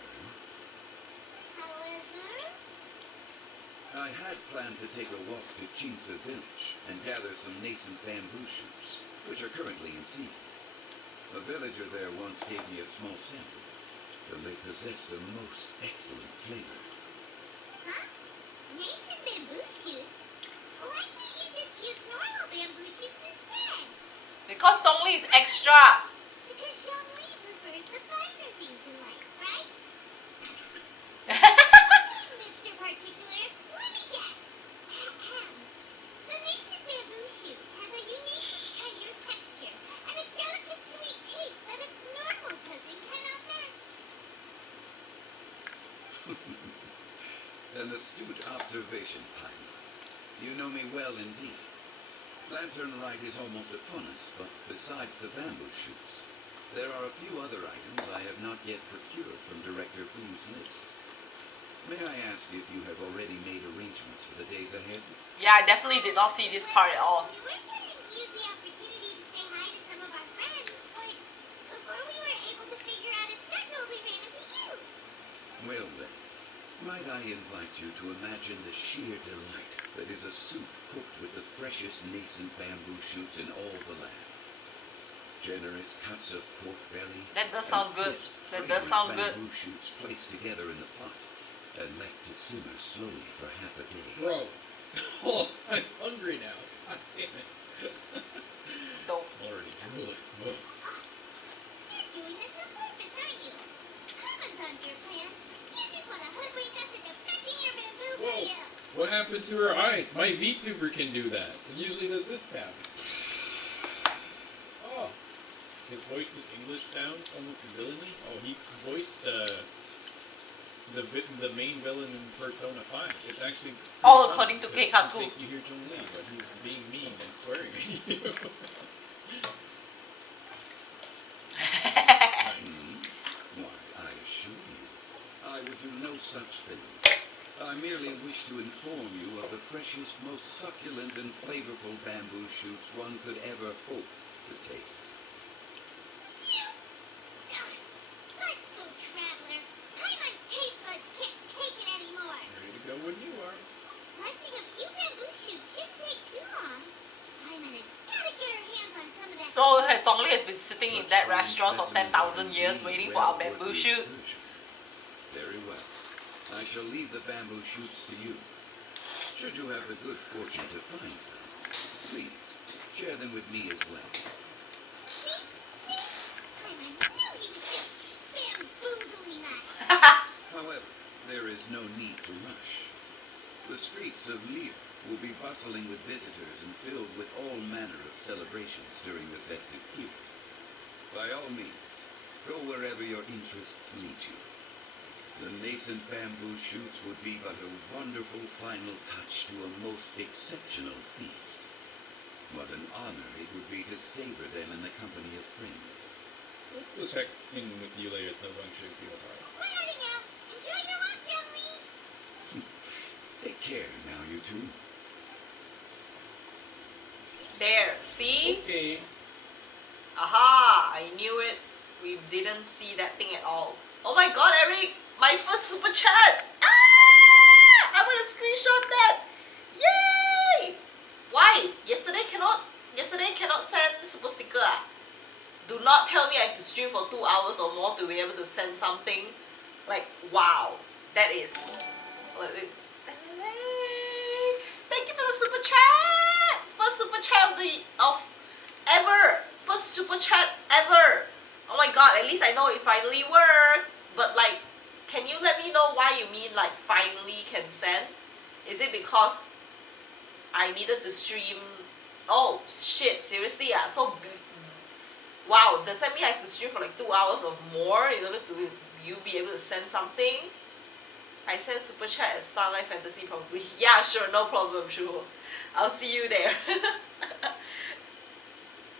I had planned to take a walk to Chinsa village and gather some nascent bamboo shoots, which are currently in season. A villager there once gave me a small sample, and they possessed a most excellent flavor. huh? Nascent bamboo shoots? Why can't you just use normal bamboo shoots instead? Because Zhongli is extra. Because Xiangli prefers the finer things in life, right? Mr. Particular, let me guess. Ahem. The nascent bamboo shoot has a unique tender texture and a delicate sweet taste that its normal cousin cannot match. An astute observation, Paimon. You know me well indeed. Lantern Rite is almost upon us, but besides the bamboo shoots, there are a few other items I have not yet procured from Director Wu's list. May I ask if you have already made arrangements for the days ahead? Yeah, I definitely did not see this part at all. We were planning to use the opportunity to say hi to some of our friends, but before we were able to figure out a schedule, we ran into you. Well then, might I invite you to imagine the sheer delight that is a soup cooked with the freshest nascent bamboo shoots in all the land. Generous cuts of pork belly. That does and sound good. crisp, That does fragrant sound good. bamboo shoots placed together in the pot and left to simmer slowly for half a day. Bro. Oh, I'm hungry now. God damn it. Don't. Already drooling. Whoa. You're doing this on purpose, aren't you? Haven't done your plan. You just want to hoodwink us into fetching your bamboo for Whoa. you. What happened to her eyes? My VTuber can do that. It usually does this sound. Oh. His voice is English sound, almost villainy. Oh, he voiced the main villain in Persona 5. It's actually All pretty according to funny, Keikaku. because You hear Chun-Li, but he's being mean and swearing at you. Why, I assure you, I would do no such thing. I merely wish to inform you of the freshest, most succulent and flavorful bamboo shoots one could ever hope to taste. Let's go, Traveler. Paimon's taste buds can't take it anymore. Ready to go when you are. Collecting a few bamboo shoots shouldn't take too long. Paimon has got to get her hands on some of that. So Zhongli has been sitting in that restaurant for 10,000 years waiting for our bamboo shoot. Very well. I shall leave the bamboo shoots to you. Should you have the good fortune to find some, please share them with me as well. See? Paimon knew he was just bamboozling us. However, there is no need to rush. The streets of Lear will be bustling with visitors and filled with all manner of celebrations during the festive period. By all means, go wherever your interests lead you. The nascent bamboo shoots would be but a wonderful final touch to a most exceptional feast. What an honor it would be to savor them in the company of friends. We'll check in with you later at the lunch if you're alright. We're heading out. Enjoy your lunch, Emily. Take care now, you two. There, see? Okay. Aha! I knew it. We didn't see that thing at all. Oh my god, Eric! My first super chat! Ah! I'm gonna screenshot that! Yay! Why? Yesterday cannot send super sticker. Ah? Do not tell me I have to stream for 2 hours or more to be able to send something. Like, wow. That is... Thank you for the super chat! First super chat of ever! First super chat ever! Oh my god, at least I know it finally worked! But like, can you let me know why you mean like finally can send? Is it because I needed to stream? Oh shit, seriously? So, wow, does that mean I have to stream for like 2 hours or more in order to you be able to send something? I send super chat at Starlight Fantasy probably. Yeah, sure, no problem, sure. I'll see you there.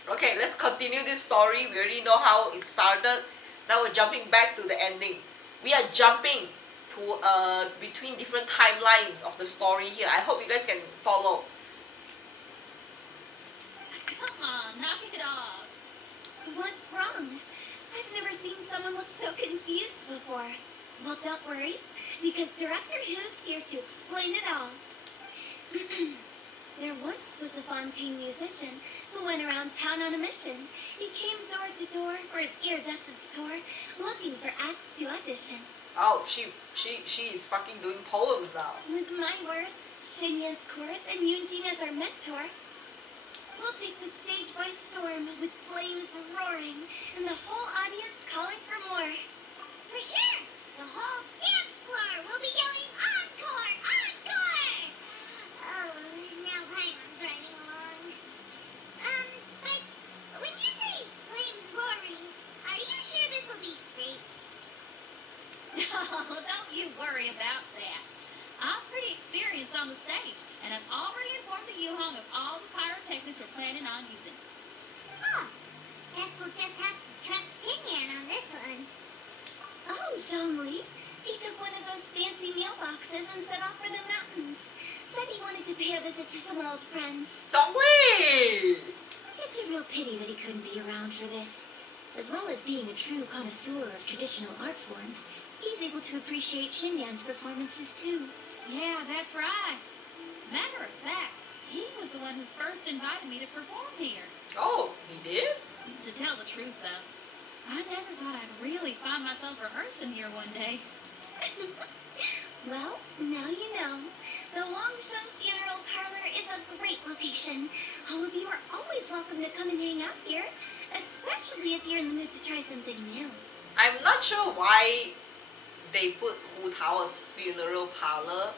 Okay, let's continue this story. We already know how it started. Now we're jumping back to the ending. We are jumping to between different timelines of the story here. I hope you guys can follow. Come on, knock it off. What's wrong? I've never seen someone look so confused before. Well, don't worry, because Director Who's here to explain it all. There once was a Fontaine musician who went around town on a mission. He came door to door for his iridescent tour, looking for acts to audition. Oh, she is fucking doing poems now. With my words, Shinyan's chords, and Yunjin as our mentor, we'll take the stage by storm with flames roaring and the whole audience calling for more. For sure. The whole dance floor will be yelling encore, encore. Oh, now Paimon's riding along. But when you say flames roaring, are you sure this will be safe? No, don't you worry about that. I'm pretty experienced on the stage, and I've already informed the Yuhong of all the pyrotechnics we're planning on using. Huh. Guess we'll just have to trust Chinyan on this one. Oh, Zhongli. He took one of those fancy meal boxes and set off for the mountains. Said he wanted to pay a visit to some old friends. Zhongli! It's a real pity that he couldn't be around for this. As well as being a true connoisseur of traditional art forms, he's able to appreciate Shinyan's performances too. Yeah, that's right. Matter of fact, he was the one who first invited me to perform here. Oh, he did? To tell the truth, though, I never thought I'd really find myself rehearsing here one day. Well, now you know. The Longsheng Funeral Parlor is a great location. All of you are always welcome to come and hang out here, especially if you're in the mood to try something new. I'm not sure why they put Hu Tao as funeral parlor.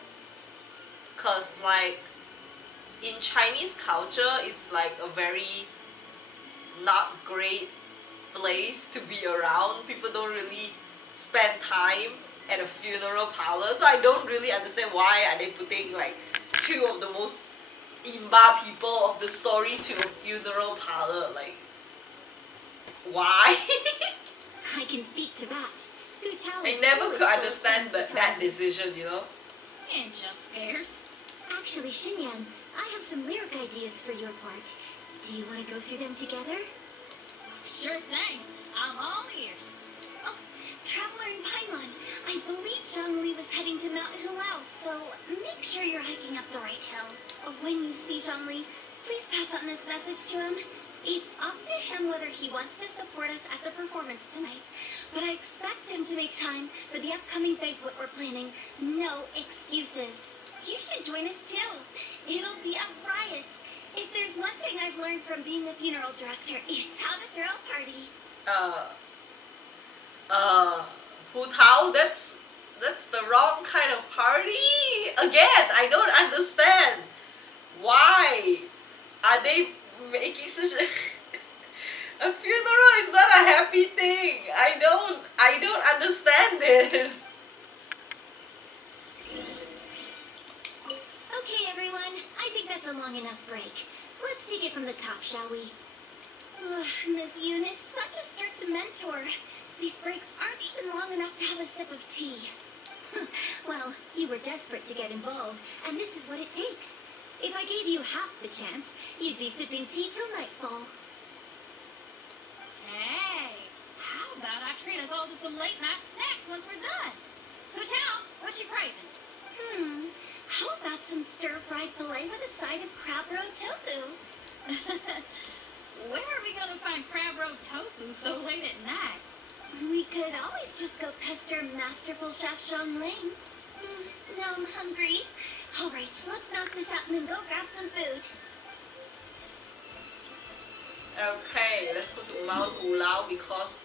Cause like in Chinese culture, it's like a very not great place to be around. People don't really spend time at a funeral parlor, so I don't really understand why are they putting like two of the most imba people of the story to a funeral parlor. Like, why? I can speak to that. Hu Tao I is never always could full of understand fun that surprises. decision, you know. And jump scares. Actually, Xinyan, I have some lyric ideas for your part. Do you want to go through them together? Sure thing. I'm all ears. Oh, Traveler in Paimon, I believe Zhongli was heading to Mount Hulao, so make sure you're hiking up the right hill. When you see Zhongli, please pass on this message to him. It's up to him whether he wants to support us at the performance tonight, but I expect him to make time for the upcoming banquet we're planning. No excuses. You should join us too. It'll be a riot. If there's one thing I've learned from being a funeral director, it's how to throw a party. Hu Tao, that's the wrong kind of party. Again, I don't understand. Why are they making such a funeral is not a happy thing. I don't understand this. Okay, everyone. I think that's a long enough break. Let's take it from the top, shall we? Miss Yoon is such a strict mentor. These breaks aren't even long enough to have a sip of tea. Well, you were desperate to get involved, and this is what it takes. If I gave you half the chance, you'd be sipping tea till nightfall. Hey, how about I treat us all to some late night snacks once we're done? Hu Tao, what you craving? How about some stir-fried filet with a side of crab roe tofu? Where are we gonna find crab roe tofu so late at night? We could always just go pester masterful Chef Zhongling. Now I'm hungry. All right, let's knock this out and then go grab some food. Okay, let's go to Mount Hulao because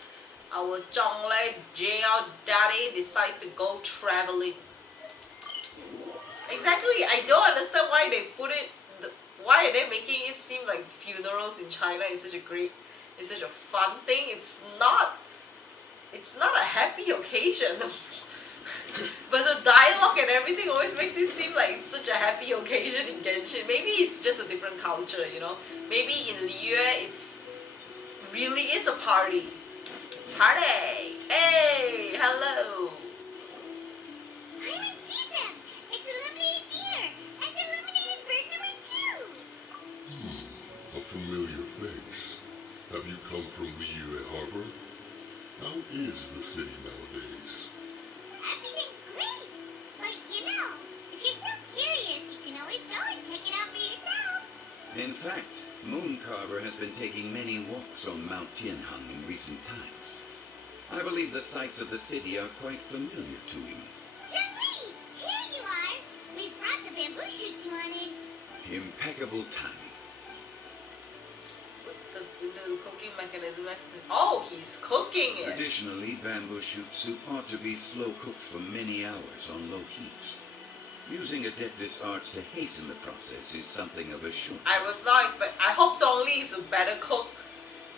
our Zhonglei JL daddy decided to go traveling. Exactly, I don't understand why they put it. Why are they making it seem like funerals in China is such a fun thing? It's not a happy occasion. But the dialogue and everything always makes it seem like it's such a happy occasion in Genshin. Maybe it's just a different culture, you know. Maybe in Liyue it's really is a party. Party! Hey, hello. I haven't seen them. It's illuminated deer and illuminated bird number 2. A familiar face. Have you come from Liyue Harbor? How is the city nowadays? Everything's great. But you know, if you're so curious, you can always go and check it out for yourself. In fact, Mooncarver has been taking many walks on Mount Tianheng in recent times. I believe the sights of the city are quite familiar to him. Zhongli, here you are. We brought the bamboo shoots you wanted. Impeccable timing. The cooking mechanism next to. Oh, he's cooking it. Traditionally, bamboo shoot soup ought to be slow cooked for many hours on low heat. Using Adeptus arts to hasten the process is something of a short. I was not expect. I hope Zhongli is a better cook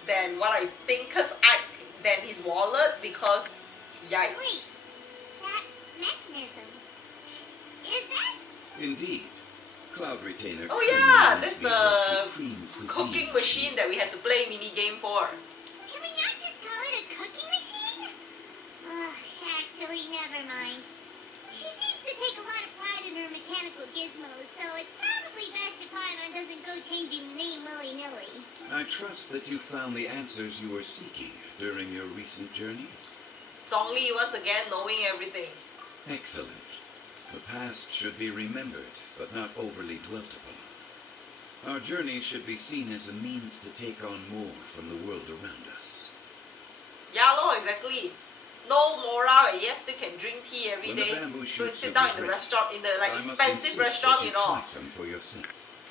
than what I think, than his wallet, because yikes. Wait, that mechanism. Is that? Indeed. Cloud Retainer. Oh yeah, claims that's to be of the supreme cuisine. cooking machine that we had to play mini game for. Can we not just call it a cooking machine? Actually, never mind. She seems to take a lot of pride in her mechanical gizmos, so it's probably best if Paimon doesn't go changing the name willy-nilly. I trust that you found the answers you were seeking during your recent journey. Zhongli once again knowing everything. Excellent. The past should be remembered, but not overly dwelt upon. Our journey should be seen as a means to take on more from the world around us. Yeah, lor, exactly. No morale, yes, they can drink tea every When day. the bamboo Go shoots sit are down in the ready, restaurant, in the like I must expensive insist restaurant, that you know. try some for yourself.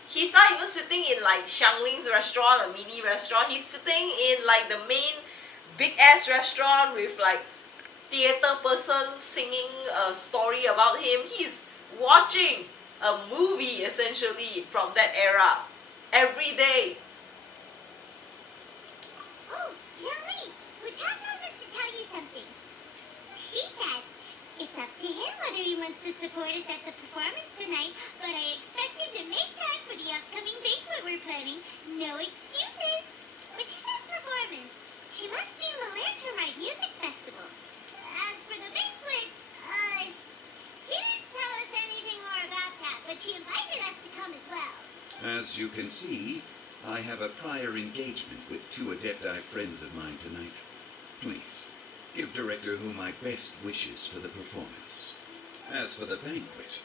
He's not even sitting in like Xiangling's restaurant, a mini restaurant. He's sitting in like the main big ass restaurant with like theater person singing a story about him. He's watching a movie essentially from that era every day. Oh, Jolie, Lieutenant told us to tell you something. She said it's up to him whether he wants to support us at the performance tonight, but I expect him to make time for the upcoming banquet we're planning. No excuses. When she says performance, she must mean the Lantern Ride Music Festival. As for the banquet, she didn't tell us anything more about that, but she invited us to come as well. As you can see, I have a prior engagement with 2 Adepti friends of mine tonight. Please, give Director Who my best wishes for the performance. As for the banquet,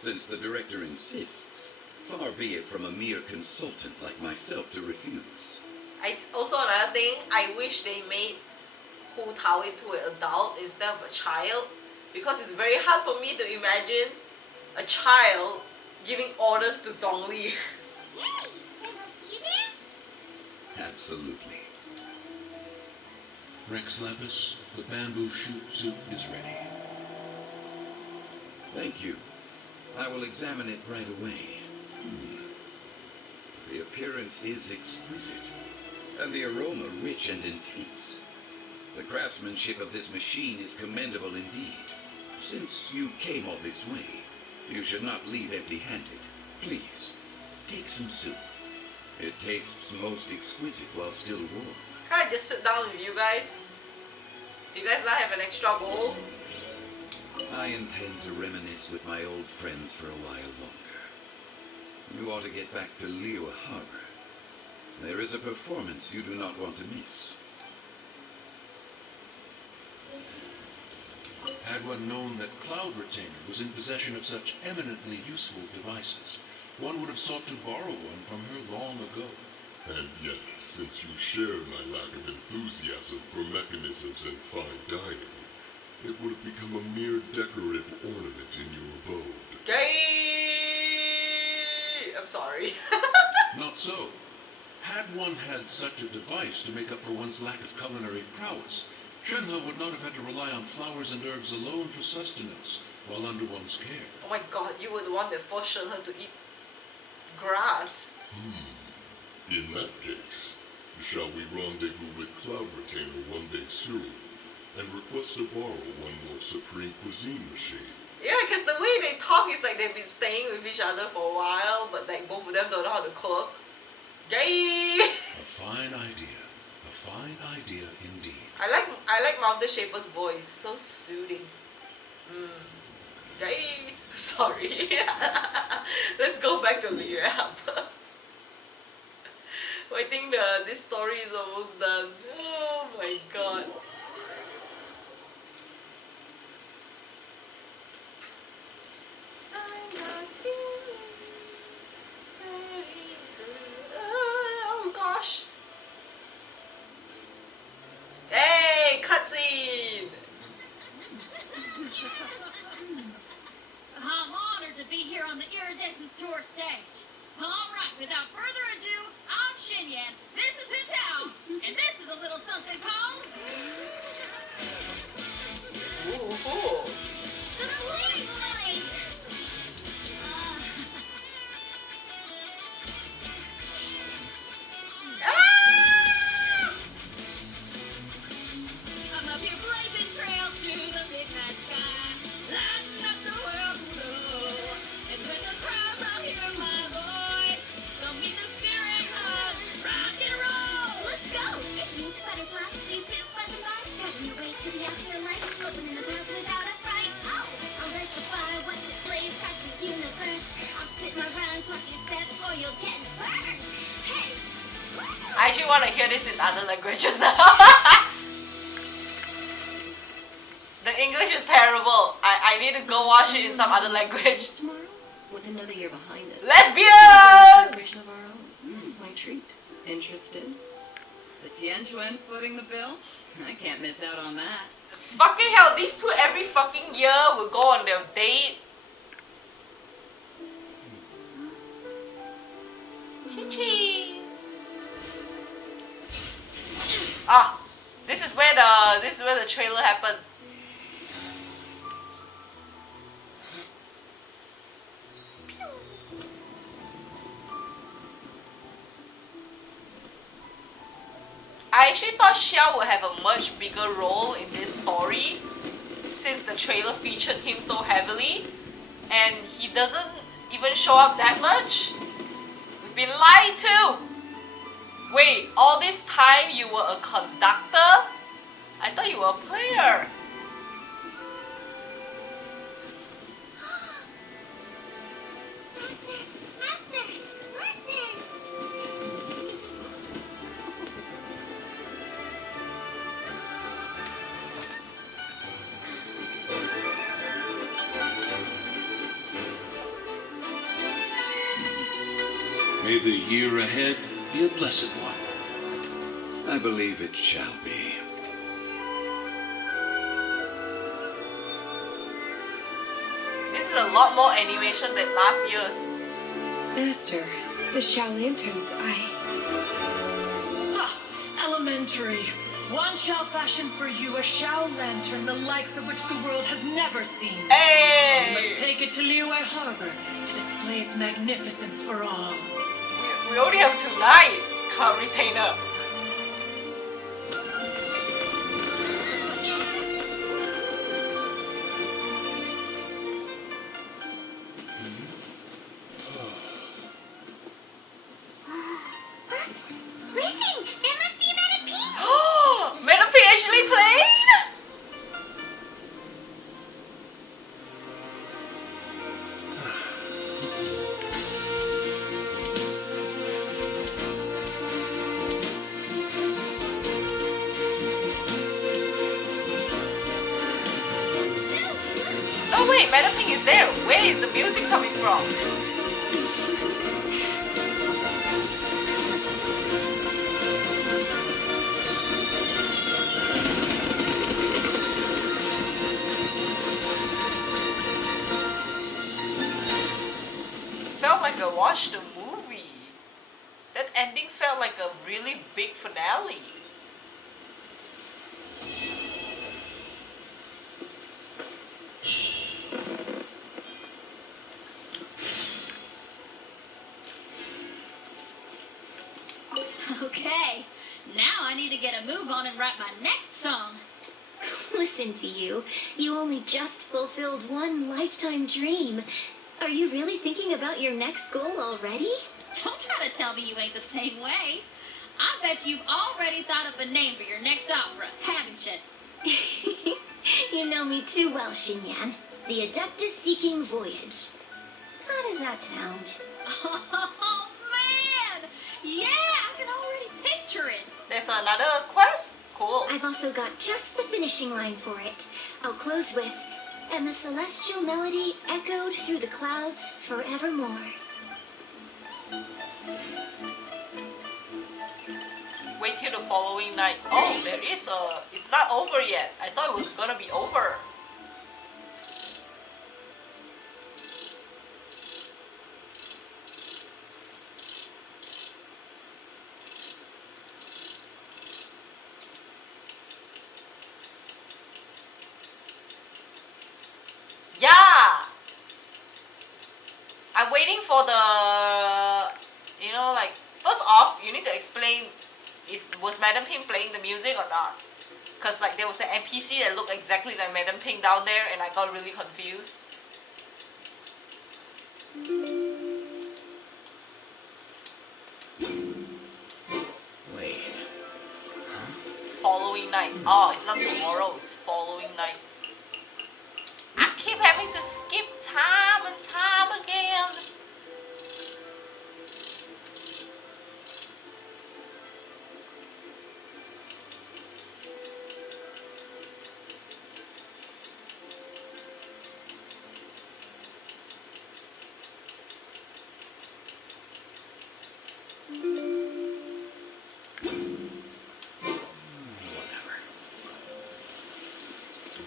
since the Director insists, far be it from a mere consultant like myself to refuse. Also another thing, I wish they made Hu Tao into an adult instead of a child, because it's very hard for me to imagine a child giving orders to Zhongli. Yay! Then we'll see you there? Absolutely. Rex Lapis, the bamboo shoot suit is ready. Thank you. I will examine it right away. The appearance is exquisite, and the aroma rich and intense. The craftsmanship of this machine is commendable indeed. Since you came all this way, you should not leave empty-handed. Please, take some soup. It tastes most exquisite while still warm. Can I just sit down with you guys? You guys not have an extra bowl? I intend to reminisce with my old friends for a while longer. You ought to get back to Liyue Harbor. There is a performance you do not want to miss. Had one known that Cloud Retainer was in possession of such eminently useful devices, one would have sought to borrow one from her long ago. And yet, since you share my lack of enthusiasm for mechanisms and fine dining, it would have become a mere decorative ornament in your abode. Gay! I'm sorry. Not so. Had one had such a device to make up for one's lack of culinary prowess, Shenhe would not have had to rely on flowers and herbs alone for sustenance while under one's care. Oh my god, you were the one that forced Shenhe to eat grass. In that case, shall we rendezvous with Cloud Retainer one day soon, and request to borrow one more Supreme Cuisine machine? Yeah, because the way they talk is like they've been staying with each other for a while, but like both of them don't know how to cook. Gay! A fine idea. A fine idea indeed. I like Mountain Shaper's voice. So soothing. Gay! Sorry. Let's go back to Liyue Harbor. I think this story is almost done. Oh my god. Oh gosh. Hey, cutscene! I'm honored to be here on the Iridescence Tour stage. Alright, without further ado, I'm Shinyan, this is Hitao, and this is a little something called... Ooh. The Lily Boys! I'm up here blazing trails through the midnight sky, lighting up the world below. And when the crowds all hear my voice, they'll meet the spirit of rock and roll. Let's go! Pink butterfly, these two passing by, guiding the way to the afterlife, opening the path without a fright. Oh, I'll let the fire, watch it blaze past the universe. I'll spit my rhymes, watch you step, or you'll get burned. Hey! I actually want to hear this in other languages now. The English is terrible. I I need to go watch it in some other language. Tomorrow, with another year behind us. Lesbians! Of our own. My treat. Interested? The Tianquan footing the bill? I can't miss out on that. Fucking hell, these two every fucking year will go on their date. Chi-chi. Ah, this is where the trailer happened. I actually thought Xiao would have a much bigger role in this story since the trailer featured him so heavily and he doesn't even show up that much. We've been lied to! Wait, all this time you were a conductor? I thought you were a player. Master, listen! May the year ahead be a blessed one. I believe it shall be. This is a lot more animation than last year's. Master, the Shao Lanterns, Ah, elementary. One shall fashion for you a Shao lantern, the likes of which the world has never seen. You Hey! must take it to Liyue Harbor to display its magnificence for all. We only have tonight, Club Retainer. Listen, that must be Madame P! Madam P actually played? Oh wait, Madam Pink is there. Where is the music coming from? Felt like I watched a movie. That ending felt like a really big finale. Okay, now I need to get a move on and write my next song. Listen to you. You only just fulfilled one lifetime dream. Are you really thinking about your next goal already? Don't try to tell me you ain't the same way. I bet you've already thought of a name for your next opera, haven't you? You know me too well, Xinyan. The Adeptus Seeking Voyage. How does that sound? Oh, man! Yeah, I can already picture it. There's another quest? Cool. I've also got just the finishing line for it. I'll close with, and the celestial melody echoed through the clouds forevermore. Wait till the following night. Oh, there is a... It's not over yet. I thought it was gonna be over. Yeah! I'm waiting for the... You know, like... First off, you need to explain... Was Madam Pink playing the music or not? Because like there was an NPC that looked exactly like Madam Pink down there and I got really confused. Wait. Following night. Oh, it's not tomorrow, it's following night. I keep having to skip time and time again.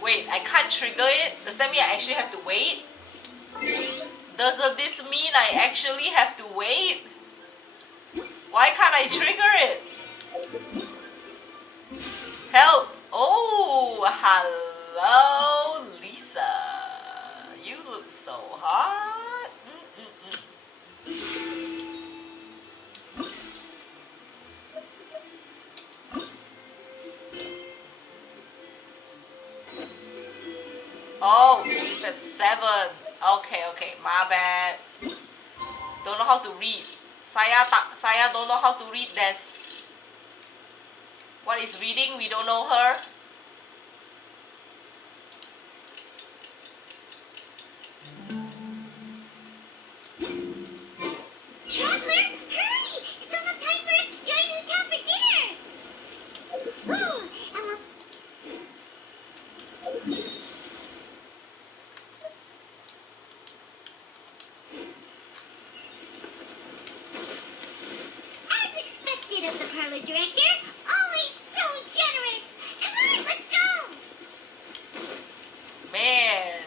Wait, I can't trigger it? Does that mean I actually have to wait? Doesn't this mean I actually have to wait? Why can't I trigger it? Help! Oh, hello, Lisa. You look so hot. Oh, it's at 7. Okay, my bad. Don't know how to read. Saya don't know how to read this. What is reading? We don't know her. Traveler, hurry! It's almost time for us to join in town for dinner! Woo! And we'll... As expected of the parlor director, always so generous! Come on, let's go! Man.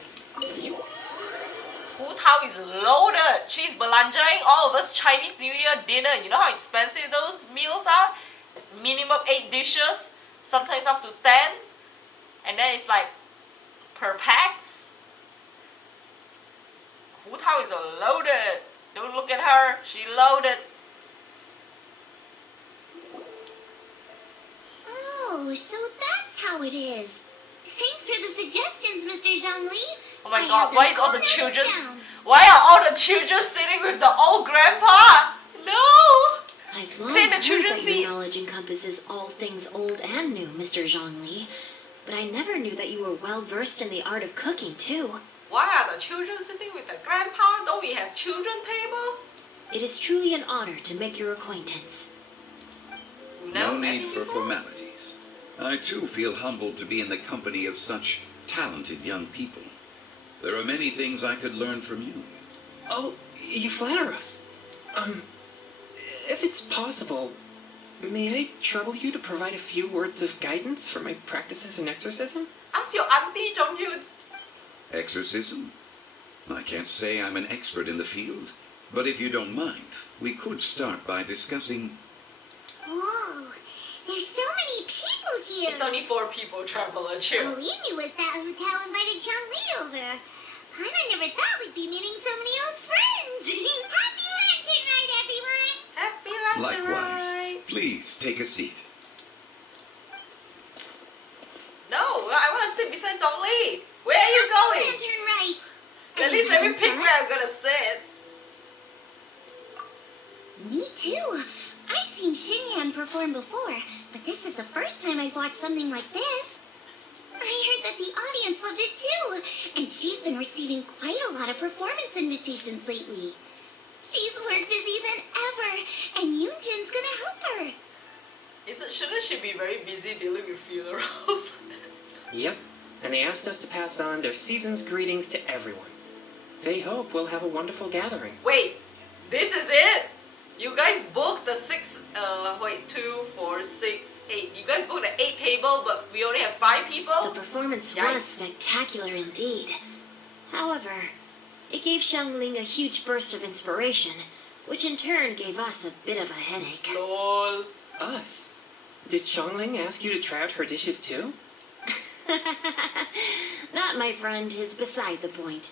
Hu Tao is loaded. She's belanjaing all of us Chinese New Year dinner. You know how expensive those meals are? Minimum 8 dishes, sometimes up to 10. And then it's like per pax. Hu Tao is loaded. Don't look at her. She loaded. Oh, so that's how it is. Thanks for the suggestions, Mr. Zhongli. Oh my I god, have why them is all the noted children... down. Why are all the children sitting with the old grandpa? No! I've long Sit in the heard children's that seat. your knowledge encompasses all things old and new, Mr. Zhongli. But I never knew that you were well versed in the art of cooking, too. Why are the children sitting with the grandpa? Don't we have children table? It is truly an honor to make your acquaintance. You No never met need him for before? formalities. I too feel humbled to be in the company of such talented young people. There are many things I could learn from you. Oh, you flatter us. If it's possible, may I trouble you to provide a few words of guidance for my practices in exorcism? Ask your auntie Zhong Yun. Exorcism? I can't say I'm an expert in the field, but if you don't mind, we could start by discussing... Whoa, there's so many people here. It's only 4 people, traveler, chill. All we knew was that Hu Tao invited Zhongli over. Paimon never thought we'd be meeting so many old friends. Happy Lantern Ride, everyone! Happy Lantern Likewise. Ride. Please take a seat. No, I want to sit beside Zhong Li. Where are you going? Lantern Ride! At least let me pick where I'm gonna sit. Me too. I've seen Xinyan perform before, but this is the first time I've watched something like this. I heard that the audience loved it too, and she's been receiving quite a lot of performance invitations lately. She's more busy than ever, and Yoonjin's gonna help her. Shouldn't she be very busy dealing with funerals? Yep, and they asked us to pass on their season's greetings to everyone. They hope we'll have a wonderful gathering. Wait, this is it? You guys booked the 2, 4, 6, 8. You guys booked the 8 table, but we only have 5 people? The performance was Yikes. spectacular indeed. However, it gave Xiangling a huge burst of inspiration, which in turn gave us a bit of a headache. Lol. Us? Did Xiangling ask you to try out her dishes too? That, my friend, is beside the point.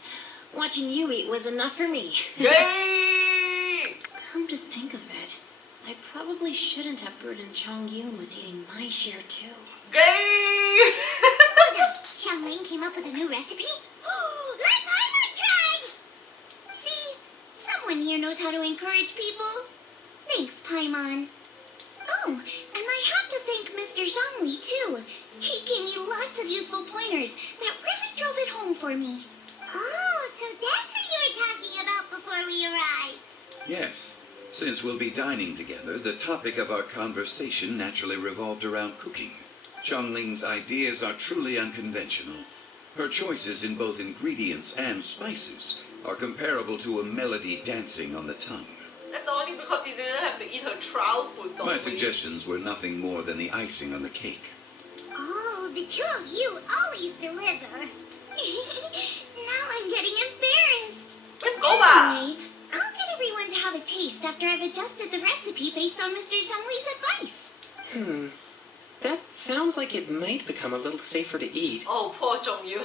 Watching you eat was enough for me. Yay! Come to think of it, I probably shouldn't have burdened Chongyun with eating my share too. Gay! Hold on, Xiangling came up with a new recipe? Let Paimon try! See, someone here knows how to encourage people. Thanks, Paimon. Oh, and I have to thank Mr. Zhongli too. He gave me lots of useful pointers that really drove it home for me. Oh, so that's what you were talking about before we arrived. Yes. Since we'll be dining together, the topic of our conversation naturally revolved around cooking. Chongling's ideas are truly unconventional. Her choices in both ingredients and spices are comparable to a melody dancing on the tongue. That's only because you didn't have to eat her trial food. My suggestions were nothing more than the icing on the cake. Oh, the two of you always deliver. Now I'm getting embarrassed. Let's go back. Anyway, I'll get everyone to have a taste after I've adjusted the recipe based on Mr. Zhongli's advice. That sounds like it might become a little safer to eat. Oh, poor Zhongyu.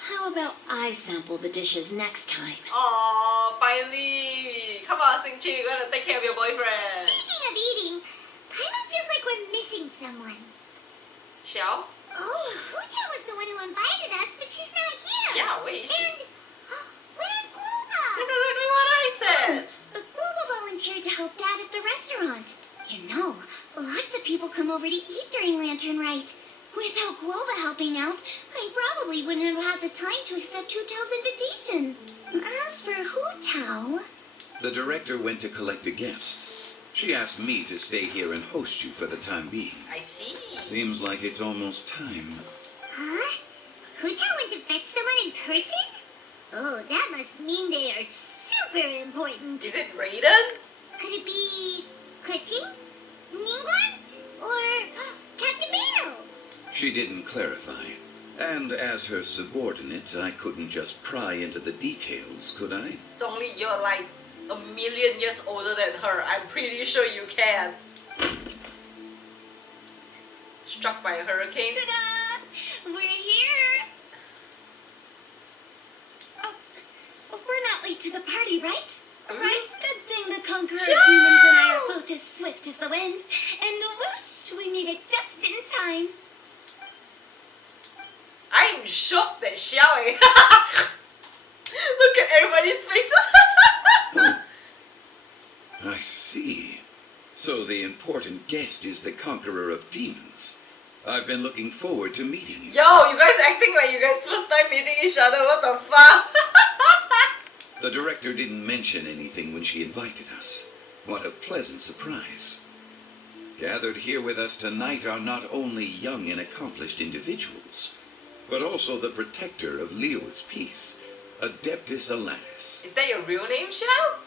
How about I sample the dishes next time? Oh, finally. Come on, Xingqi, you gotta take care of your boyfriend. Speaking of eating, kind of feels like we're missing someone. Xiao? Oh, Huja was the one who invited us, but she's not here. Yeah, where is she? And where's Guoba? That's exactly what I said. Guoba volunteered to help Dad at the restaurant. You know, lots of people come over to eat during Lantern Rite. Without Guoba helping out, I probably wouldn't have had the time to accept Hu Tao's invitation. As for Hu Tao... The director went to collect a guest. She asked me to stay here and host you for the time being. I see. Seems like it's almost time. Huh? Hu Tao went to fetch someone in person? Oh, that must mean they are super important. Is it Raiden? Could it be... Kuching? Ningguang? Or Captain Beto? She didn't clarify. And as her subordinate, I couldn't just pry into the details, could I? It's only you're like a million years older than her. I'm pretty sure you can. Struck by a hurricane. Ta-da! We're here! Oh, we're not late to the party, right? Right? Good thing the Conqueror of Demons and I are both as swift as the wind. And whoosh, we made it just in time. I'm shocked that Xiao. Look at everybody's faces. I see. So the important guest is the Conqueror of Demons. I've been looking forward to meeting you. Yo, you guys acting like you guys first time meeting each other. What the fuck? The director didn't mention anything when she invited us. What a pleasant surprise. Gathered here with us tonight are not only young and accomplished individuals, but also the protector of Leo's peace, Adeptus Alatus. Is that your real name, Xiao?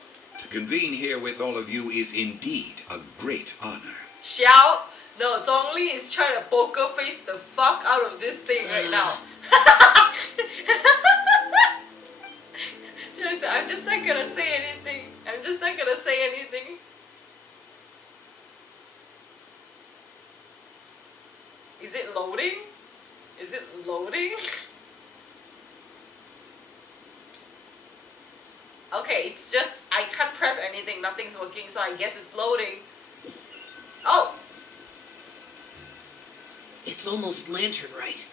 To convene here with all of you is indeed a great honor. Xiao? No, Zhongli is trying to poker face the fuck out of this thing right now. I'm just not gonna say anything. I'm just not gonna say anything. Is it loading? Is it loading? Okay, it's just, I can't press anything, nothing's working, so I guess it's loading. Oh! It's almost Lantern Rite.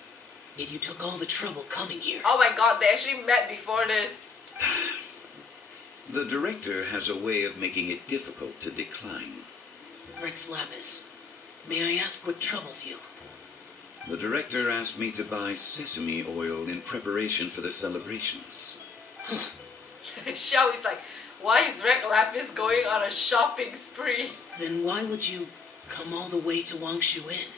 Yet you took all the trouble coming here. Oh my god, they actually met before this. The director has a way of making it difficult to decline. Rex Lapis, may I ask what troubles you? The director asked me to buy sesame oil in preparation for the celebrations. Xiao is like, why is Rex Lapis going on a shopping spree? Then why would you come all the way to Wangshu Inn?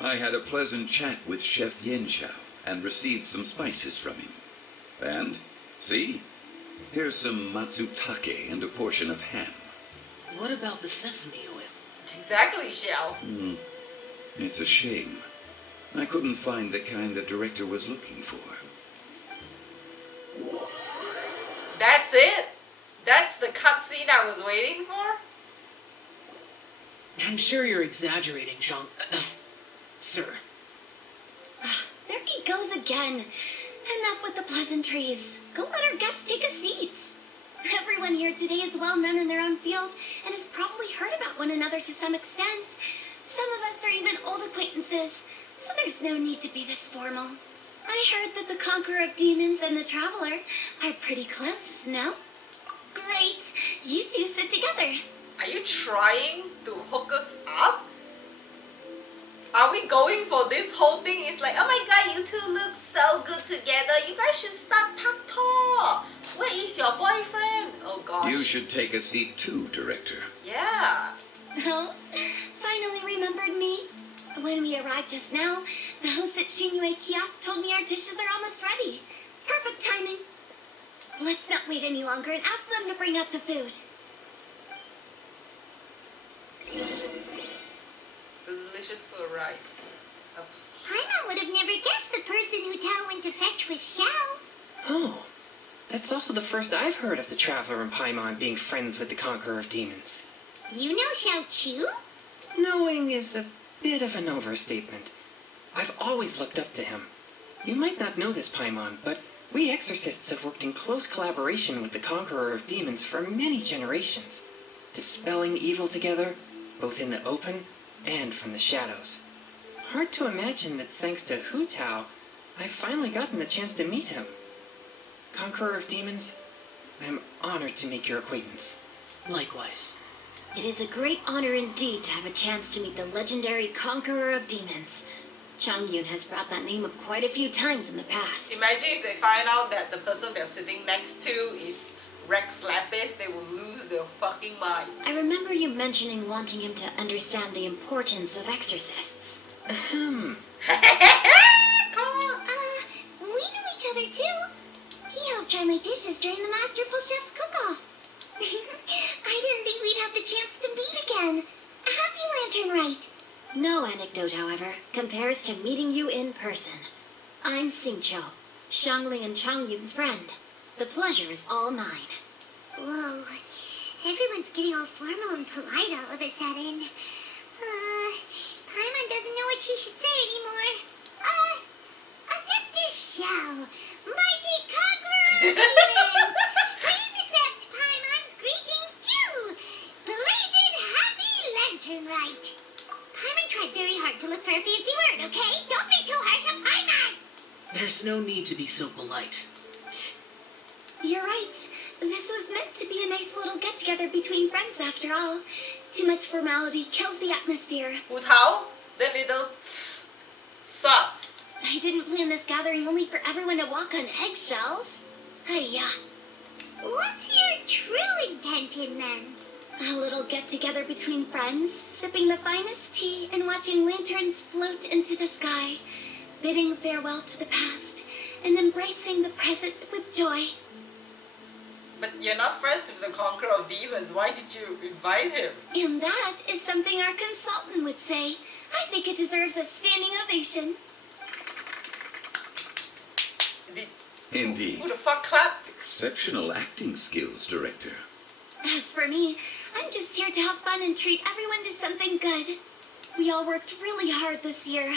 I had a pleasant chat with Chef Yen Chao and received some spices from him. And, see? Here's some matsutake and a portion of ham. What about the sesame oil? Exactly, Xiao. It's a shame. I couldn't find the kind the director was looking for. That's it? That's the cutscene I was waiting for? I'm sure you're exaggerating, Jean... sir. There he goes again. Enough with the pleasantries. Go let our guests take a seat. Everyone here today is well known in their own field and has probably heard about one another to some extent. Some of us are even old acquaintances, so there's no need to be this formal. I heard that the Conqueror of Demons and the Traveler are pretty close, no? Great. You two sit together. Are you trying to hook us up? Are we going for this whole thing? It's like, oh my god, you two look so good together. You guys should start pak talk. Where is your boyfriend? Oh gosh. You should take a seat too, director. Yeah. Oh, finally remembered me. When we arrived just now, the host at CNY Kiosk told me our dishes are almost ready. Perfect timing. Let's not wait any longer and ask them to bring up the food. Delicious food, right? Paimon would have never guessed the person Hu Tao went to fetch was Xiao. Oh, that's also the first I've heard of the Traveler and Paimon being friends with the Conqueror of Demons. You know Xiao Chu? Knowing is a bit of an overstatement. I've always looked up to him. You might not know this, Paimon, but we exorcists have worked in close collaboration with the Conqueror of Demons for many generations, dispelling evil together, both in the open and from the shadows. Hard to imagine that thanks to Hu Tao, I've finally gotten the chance to meet him. Conqueror of Demons, I am honored to make your acquaintance. Likewise. It is a great honor indeed to have a chance to meet the legendary Conqueror of Demons. Changyun has brought that name up quite a few times in the past. Imagine if they find out that the person they're sitting next to is Rex Lapis, they will lose their fucking minds. I remember you mentioning wanting him to understand the importance of exorcists. Ahem. We know each other too. He helped try my dishes during the Masterful Chef's cook-off. I didn't think we'd have the chance to meet again. Happy Lantern Rite. No anecdote, however, compares to meeting you in person. I'm Xingqiu, Shangling and Changyun's friend. The pleasure is all mine. Whoa. Everyone's getting all formal and polite all of a sudden. Paimon doesn't know what she should say anymore. Adeptus Xiao, mighty conqueror of demons, please accept Paimon's greetings too. Belated Happy Lantern Rite. Paimon tried very hard to look for a fancy word, okay? Don't be too harsh on Paimon! There's no need to be so polite. You're right. This was meant to be a nice little get-together between friends after all. Too much formality kills the atmosphere. Hu Tao, that little sus. I didn't plan this gathering only for everyone to walk on eggshells. Hiya. What's your true intention then? A little get-together between friends, sipping the finest tea and watching lanterns float into the sky, bidding farewell to the past, and embracing the present with joy. But you're not friends with the Conqueror of Demons. Why did you invite him? And that is something our consultant would say. I think it deserves a standing ovation. Indeed. Who the fuck clapped? Exceptional acting skills, Director. As for me, I'm just here to have fun and treat everyone to something good. We all worked really hard this year,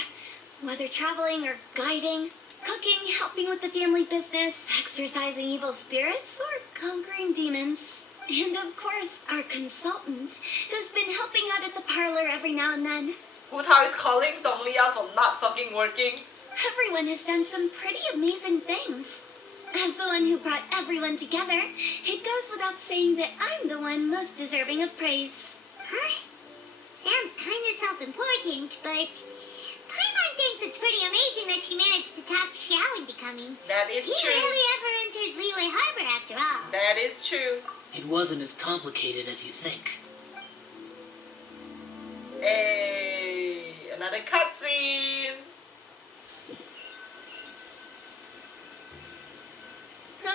whether traveling or guiding, cooking, helping with the family business, exorcising evil spirits, or conquering demons. And of course, our consultant, who's been helping out at the parlor every now and then. Hu Tao is calling Zhongli out for not fucking working. Everyone has done some pretty amazing things. As the one who brought everyone together, it goes without saying that I'm the one most deserving of praise. Huh? Sounds kind of self-important, but Paimon thinks it's pretty amazing that she managed to talk Xiao into coming. That is he true. He rarely ever enters Liyue Harbor after all. That is true. It wasn't as complicated as you think. Hey, another cutscene.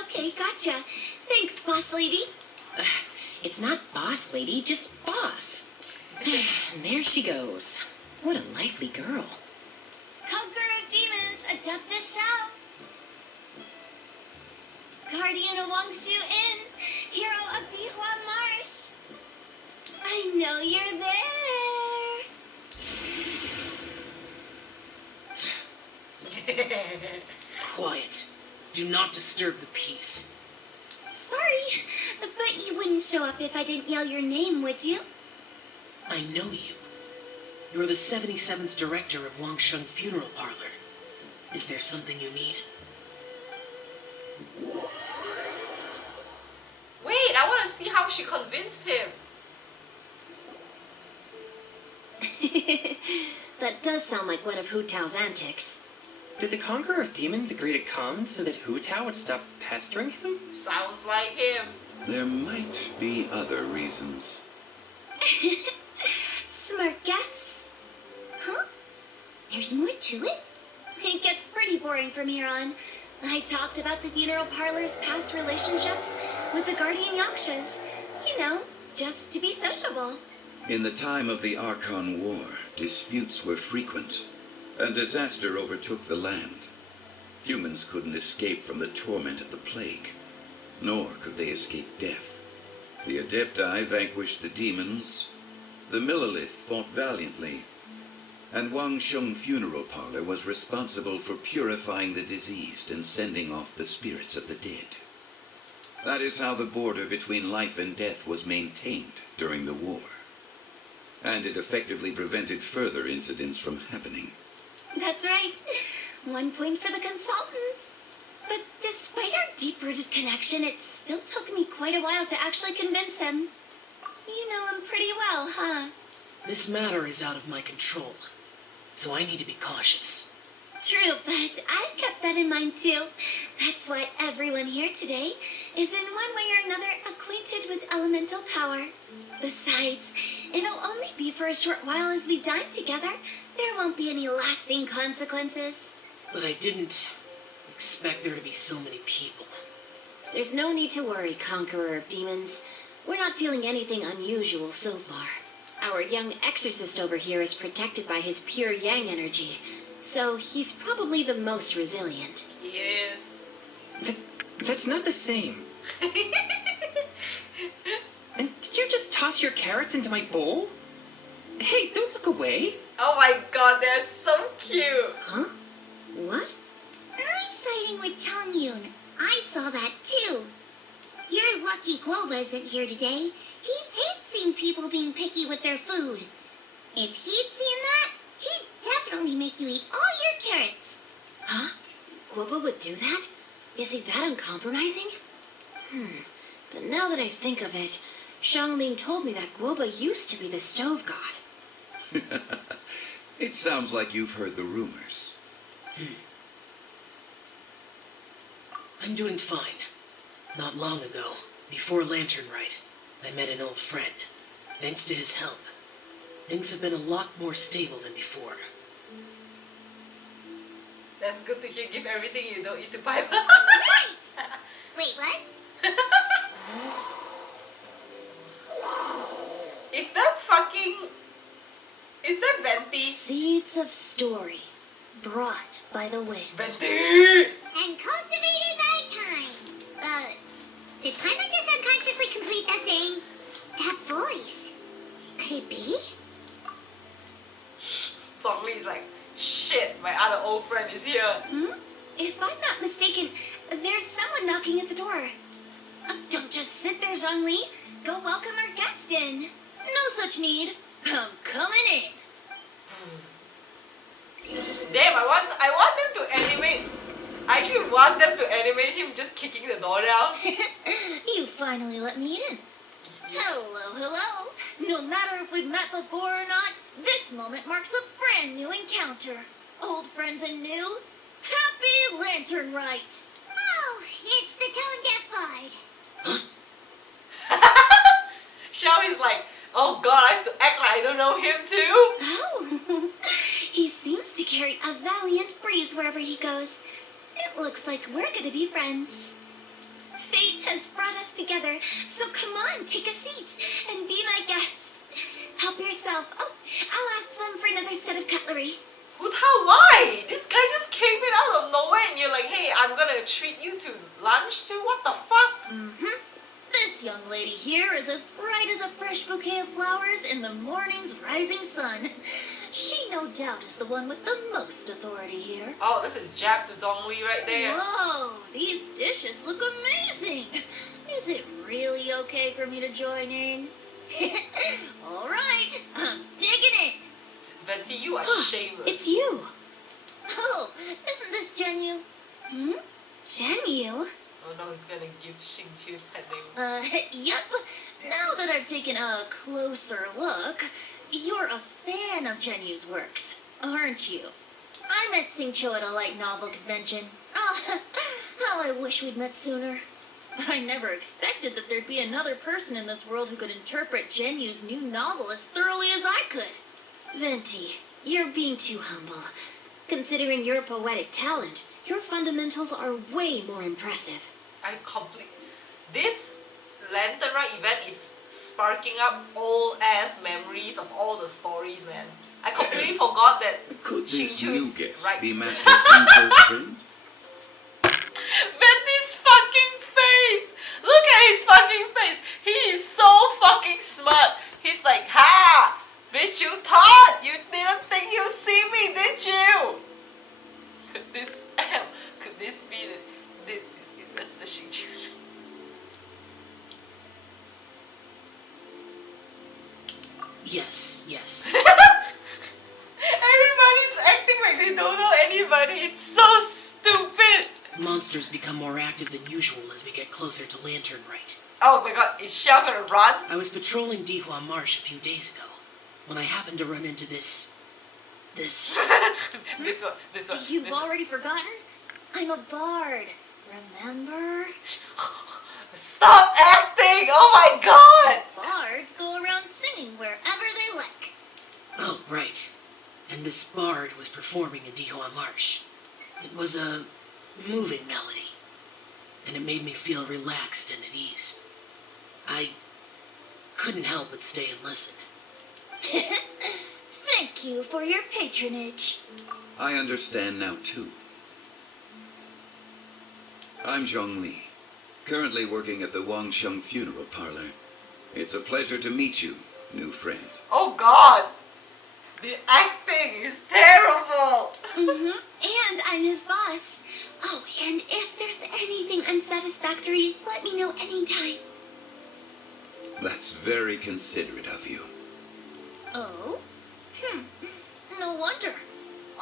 Okay, gotcha. Thanks, boss lady. It's not boss lady, just boss. And there she goes. What a lively girl. Conqueror of Demons, Adeptus Xiao. Guardian of Wangshu Inn, hero of Dihua Marsh. I know you're there. Quiet. Do not disturb the peace. Sorry, but you wouldn't show up if I didn't yell your name, would you? I know you. You're the 77th director of Wangsheng Funeral Parlor. Is there something you need? Wait, I want to see how she convinced him. That does sound like one of Hu Tao's antics. Did the Conqueror of Demons agree to come so that Hu Tao would stop pestering him? Sounds like him. There might be other reasons. Smart guess. Huh? There's more to it? It gets pretty boring from here on. I talked about the funeral parlor's past relationships with the guardian yakshas. You know, just to be sociable. In the time of the Archon War, disputes were frequent. A disaster overtook the land. Humans couldn't escape from the torment of the plague, nor could they escape death. The Adepti vanquished the demons, the Millelith fought valiantly, and Wang Sheng Funeral Parlor was responsible for purifying the diseased and sending off the spirits of the dead. That is how the border between life and death was maintained during the war. And it effectively prevented further incidents from happening. That's right. 1 point for the consultant. But despite our deep-rooted connection, it still took me quite a while to actually convince him. You know him pretty well, huh? This matter is out of my control, so I need to be cautious. True, but I've kept that in mind too. That's why everyone here today is in one way or another acquainted with elemental power. Besides, it'll only be for a short while as we dine together. There won't be any lasting consequences. But I didn't expect there to be so many people. There's no need to worry, Conqueror of Demons. We're not feeling anything unusual so far. Our young exorcist over here is protected by his pure yang energy, so he's probably the most resilient. Yes. That's not the same. And did you just toss your carrots into my bowl? Hey, don't look away. Oh my god, they're so cute. Huh? What? I'm siding with Changyun. I saw that too. You're lucky Guoba isn't here today. He hates seeing people being picky with their food. If he'd seen that, he'd definitely make you eat all your carrots. Huh? Guoba would do that? Is he that uncompromising? But now that I think of it, Xiangling told me that Guoba used to be the stove god. It sounds like you've heard the rumors. I'm doing fine. Not long ago, before Lantern Rite, I met an old friend. Thanks to his help, things have been a lot more stable than before. That's good to hear. Give everything you don't eat to Piper. Wait, what? Is that fucking... Is that Venti? Seeds of story, brought by the wind. Venti! And cultivated by time. Did Paimon just unconsciously complete that thing? That voice. Could it be? Zhongli is like, shit, my other old friend is here. If I'm not mistaken, there's someone knocking at the door. Don't just sit there, Zhongli. Go welcome our guest in. No such need. I'm coming in. Damn, I want them to animate. I actually want them to animate him just kicking the door down. You finally let me in. Hello, hello. No matter if we've met before or not, this moment marks a brand new encounter. Old friends and new. Happy Lantern Rite. Oh, it's the tone deaf bard. Xiao is like, oh god, I have to act like I don't know him too. Oh, he seems to carry a valiant breeze wherever he goes. It looks like we're gonna be friends. Fate has brought us together, so come on, take a seat and be my guest. Help yourself. Oh, I'll ask them for another set of cutlery. Why? This guy just came in out of nowhere and you're like, hey, I'm gonna treat you to lunch too? What the fuck? This young lady here is as bright as a fresh bouquet of flowers in the morning's rising sun. She no doubt is the one with the most authority here. Oh, that's a jab to Zhongli right there. Whoa, these dishes look amazing. Is it really okay for me to join in? All right, I'm digging it. Venti, you are shameless. It's you. Oh, isn't this Zhenyu? Zhenyu? Oh no, he's gonna give Xingqiu's pet name. Yup. Now that I've taken a closer look, you're a fan of Zhenyu's works, aren't you? I met Xingqiu at a light novel convention. Ah, how I wish we'd met sooner. I never expected that there'd be another person in this world who could interpret Zhenyu's new novel as thoroughly as I could. Venti, you're being too humble. Considering your poetic talent, your fundamentals are way more impressive. This Lantern Rite event is sparking up old ass memories of all the stories, man. I completely forgot that Could this new Xingqiu's guest rights. be Master Xingqiu's friend? Betty's fucking face! Look at his fucking face! He is so fucking smart! He's like, ha! Bitch, you thought! You didn't think you see me, did you? Could this be that's the Xingqiu's? Yes, yes. Everybody's acting like they don't know anybody. It's so stupid. Monsters become more active than usual as we get closer to Lantern Rite. Oh my god, is Xiao gonna run? I was patrolling Dihua Marsh a few days ago when I happened to run into this. This one. You've already forgotten? I'm a bard. Remember? Stop acting! Oh my god! Bards go around singing wherever they like. Oh, right. And this bard was performing in Dihua Marsh. It was a moving melody, and it made me feel relaxed and at ease. I couldn't help but stay and listen. Thank you for your patronage. I understand now, too. I'm Zhongli, currently working at the Wangsheng Funeral Parlor. It's a pleasure to meet you, new friend. Oh god! The acting is terrible! And I'm his boss. Oh, and if there's anything unsatisfactory, let me know anytime. That's very considerate of you. Oh? No wonder.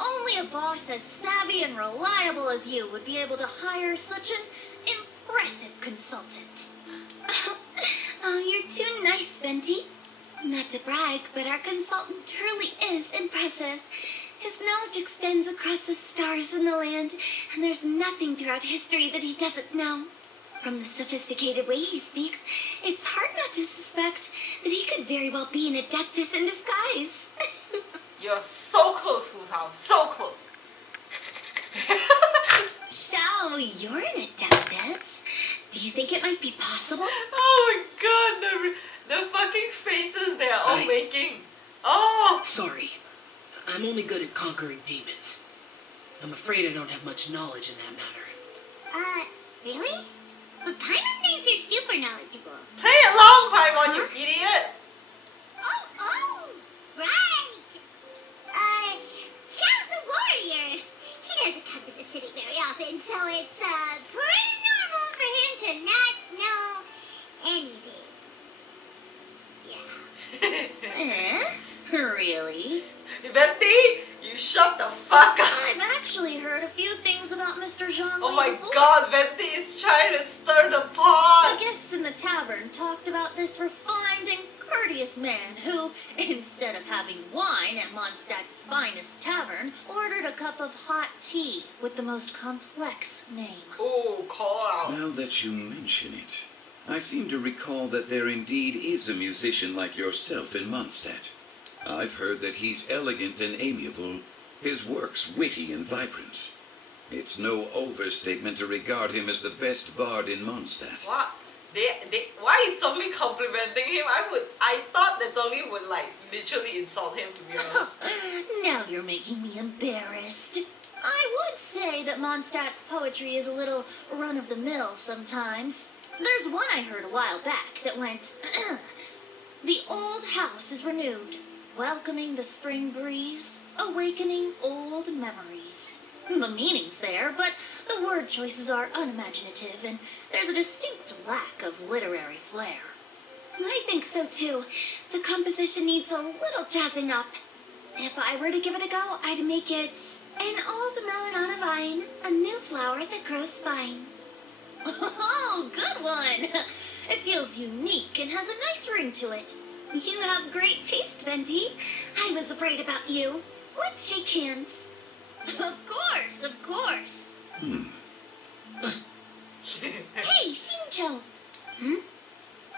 Only a boss as savvy and reliable as you would be able to hire such an impressive consultant. Oh, you're too nice, Venti. Not to brag, but our consultant truly is impressive. His knowledge extends across the stars and the land, and there's nothing throughout history that he doesn't know. From the sophisticated way he speaks, it's hard not to suspect that he could very well be an adeptus in disguise. You're so close, Hu Tao. So close. Shao, you're an adeptus. Do you think it might be possible? Oh my god, the fucking faces they are all making. Oh! Sorry. I'm only good at conquering demons. I'm afraid I don't have much knowledge in that matter. Really? But Paimon thinks you're super knowledgeable. Play along, Paimon, you idiot! Oh, right! Xiao's a warrior. He doesn't come to the city very often, so it's, pretty normal for him to not know anything. Yeah. Really? Betty, you shut the fuck up! I've actually heard a few things about Mr. Zhongli Oh my before. god, Betty is trying to stir the pot! The guests in the tavern talked about this refined and courteous man who, instead of having wine at Mondstadt's finest tavern, ordered a cup of hot tea with the most complex name. Oh, call out. Now that you mention it, I seem to recall that there indeed is a musician like yourself in Mondstadt. I've heard that he's elegant and amiable, his works witty and vibrant. It's no overstatement to regard him as the best bard in Mondstadt. What? Why is Zhongli complimenting him? I thought that Zhongli would like literally insult him, to be honest. Now you're making me embarrassed. I would say that Mondstadt's poetry is a little run-of-the-mill sometimes. There's one I heard a while back that went, the old house is renewed, welcoming the spring breeze, awakening old memories. The meaning's there, but the word choices are unimaginative, and there's a distinct lack of literary flair. I think so too. The composition needs a little jazzing up. If I were to give it a go, I'd make it an old melon on a vine, a new flower that grows fine. Oh, good one! It feels unique and has a nice ring to it. You have great taste, Venti. I was afraid about you. Let's shake hands. Of course. Hey, Shincho. Mind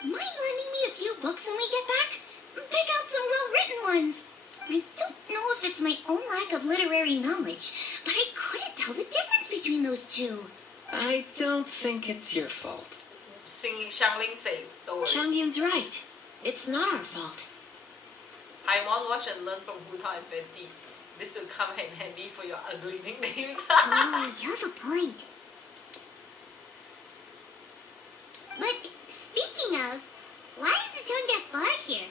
lending me a few books when we get back? Pick out some well-written ones. I don't know if it's my own lack of literary knowledge, but I couldn't tell the difference between those two. I don't think it's your fault. Singing Xiangling say, don't worry. Changyun's right. It's not our fault. Paimon, watch and learn from Huta and Betty. This will come in handy for your ugly nicknames. Oh, you have a point. But speaking of, why is the Tone Deaf Bar here?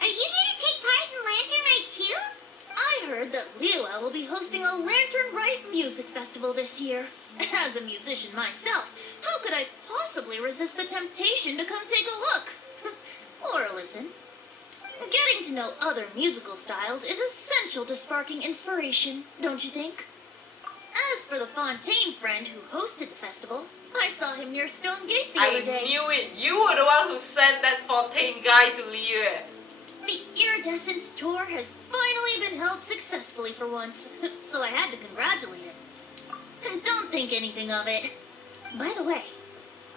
Are you here to take part in Lantern Rite too? I heard that Liyue will be hosting a Lantern Rite music festival this year. As a musician myself, how could I possibly resist the temptation to come take a look? Or listen. Getting to know other musical styles is essential to sparking inspiration, don't you think? As for the Fontaine friend who hosted the festival, I saw him near Stone Gate the other day. I knew it! You were the one who sent that Fontaine guy to Liyue. The Iridescence tour has finally been held successfully for once, so I had to congratulate him. And don't think anything of it. By the way,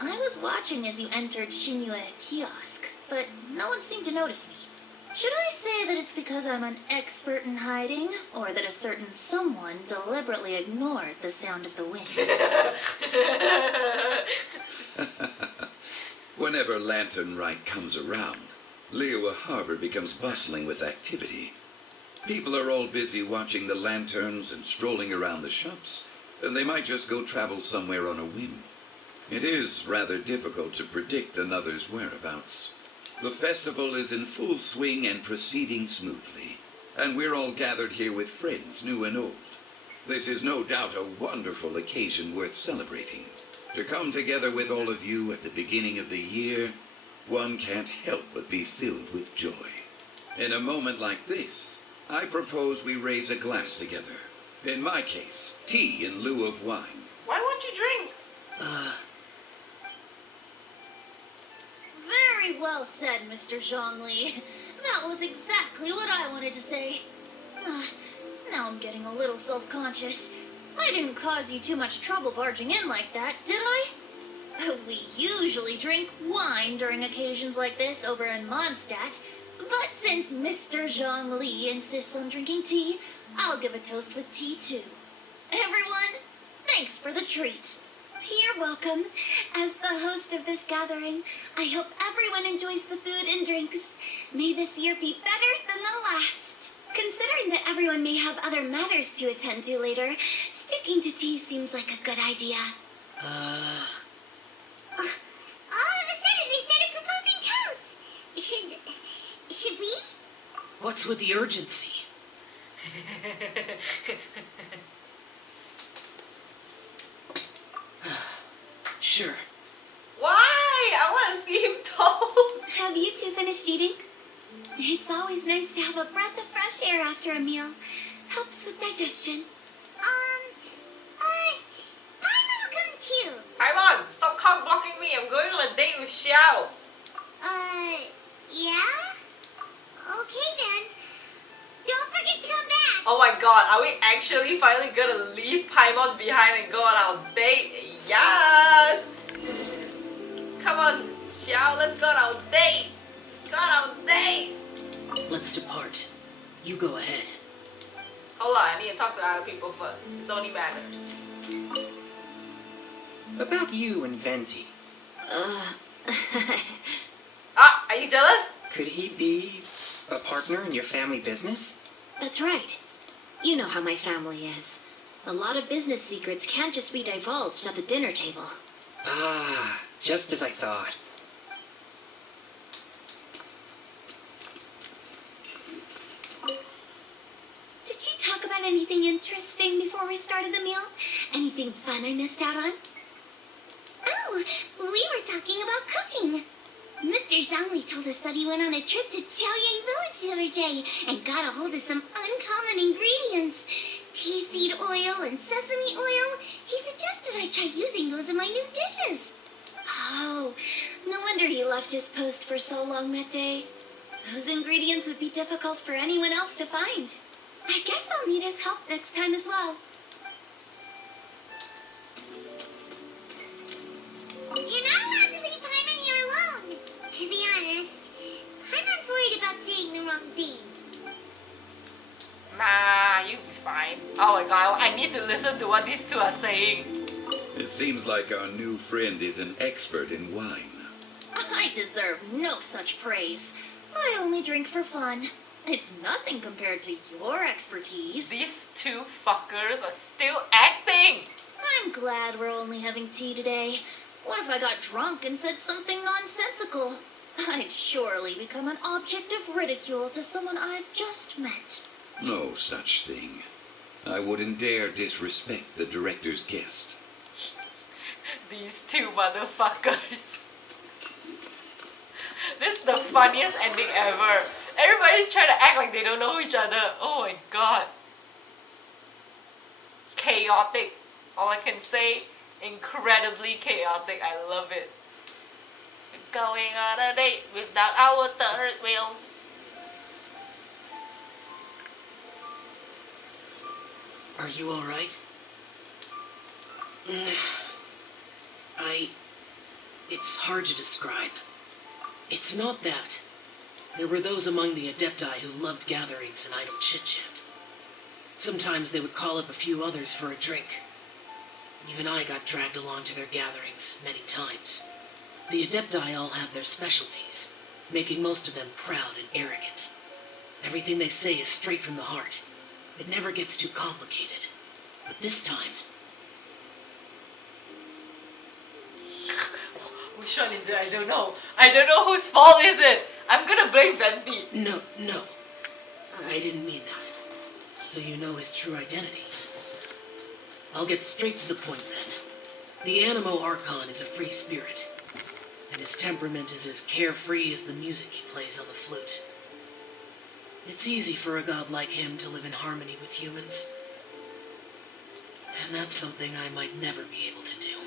I was watching as you entered CNY kiosk, but no one seemed to notice me. Should I say that it's because I'm an expert in hiding, or that a certain someone deliberately ignored the sound of the wind? Whenever Lantern Rite comes around, Liyue Harbor becomes bustling with activity. People are all busy watching the lanterns and strolling around the shops, and they might just go travel somewhere on a whim. It is rather difficult to predict another's whereabouts. The festival is in full swing and proceeding smoothly, and we're all gathered here with friends, new and old. This is no doubt a wonderful occasion worth celebrating. To come together with all of you at the beginning of the year, one can't help but be filled with joy. In a moment like this, I propose we raise a glass together. In my case, tea in lieu of wine. Why won't you drink? Very well said, Mr. Zhongli. That was exactly what I wanted to say. Now I'm getting a little self-conscious. I didn't cause you too much trouble barging in like that, did I? We usually drink wine during occasions like this over in Mondstadt, but since Mr. Zhongli insists on drinking tea, I'll give a toast with tea too. Everyone, thanks for the treat. You're welcome. As the host of this gathering, I hope everyone enjoys the food and drinks. May this year be better than the last. Considering that everyone may have other matters to attend to later, sticking to tea seems like a good idea. All of a sudden, they started proposing toasts. Should we? What's with the urgency? Sure. Why? I want to see him toast. Have you two finished eating? It's always nice to have a breath of fresh air after a meal. Helps with digestion. I'll come too. Paimon, stop cock blocking me. I'm going on a date with Xiao. Yeah? Okay then. Don't forget to come back. Oh my god, are we actually finally gonna leave Paimon behind and go on our date? Yes! Come on, Xiao, let's go on our date. Let's go on our date. Let's depart. You go ahead. Hold on, I need to talk to other people first. It's only matters. About you and Venzi. Ah, are you jealous? Could he be a partner in your family business? That's right. You know how my family is. A lot of business secrets can't just be divulged at the dinner table. Ah, just as I thought. Did you talk about anything interesting before we started the meal? Anything fun I missed out on? Oh, we were talking about cooking. Mr. Zhongli told us that he went on a trip to Xiaoyang Village the other day and got a hold of some uncommon ingredients. Tea seed oil and sesame oil. He suggested I try using those in my new dishes. Oh, no wonder he left his post for so long that day. Those ingredients would be difficult for anyone else to find. I guess I'll need his help next time as well. You're not allowed to leave Paimon here alone. To be honest, Paimon's worried about saying the wrong thing. Nah, you'll be fine. Oh my god, I need to listen to what these two are saying. It seems like our new friend is an expert in wine. I deserve no such praise. I only drink for fun. It's nothing compared to your expertise. These two fuckers are still acting. I'm glad we're only having tea today. What if I got drunk and said something nonsensical? I'd surely become an object of ridicule to someone I've just met. No such thing. I wouldn't dare disrespect the director's guest. These two motherfuckers. This is the funniest ending ever. Everybody's trying to act like they don't know each other. Oh my god. Chaotic. All I can say, incredibly chaotic. I love it. Going on a date without our third wheel. Are you alright? It's hard to describe. It's not that. There were those among the Adepti who loved gatherings and idle chit-chat. Sometimes they would call up a few others for a drink. Even I got dragged along to their gatherings many times. The Adepti all have their specialties, making most of them proud and arrogant. Everything they say is straight from the heart. It never gets too complicated. But this time... Which one is it? I don't know. I don't know whose fault is it. I'm gonna blame Venti. No. I didn't mean that. So you know his true identity. I'll get straight to the point then. The Animo Archon is a free spirit, and his temperament is as carefree as the music he plays on the flute. It's easy for a god like him to live in harmony with humans. And that's something I might never be able to do.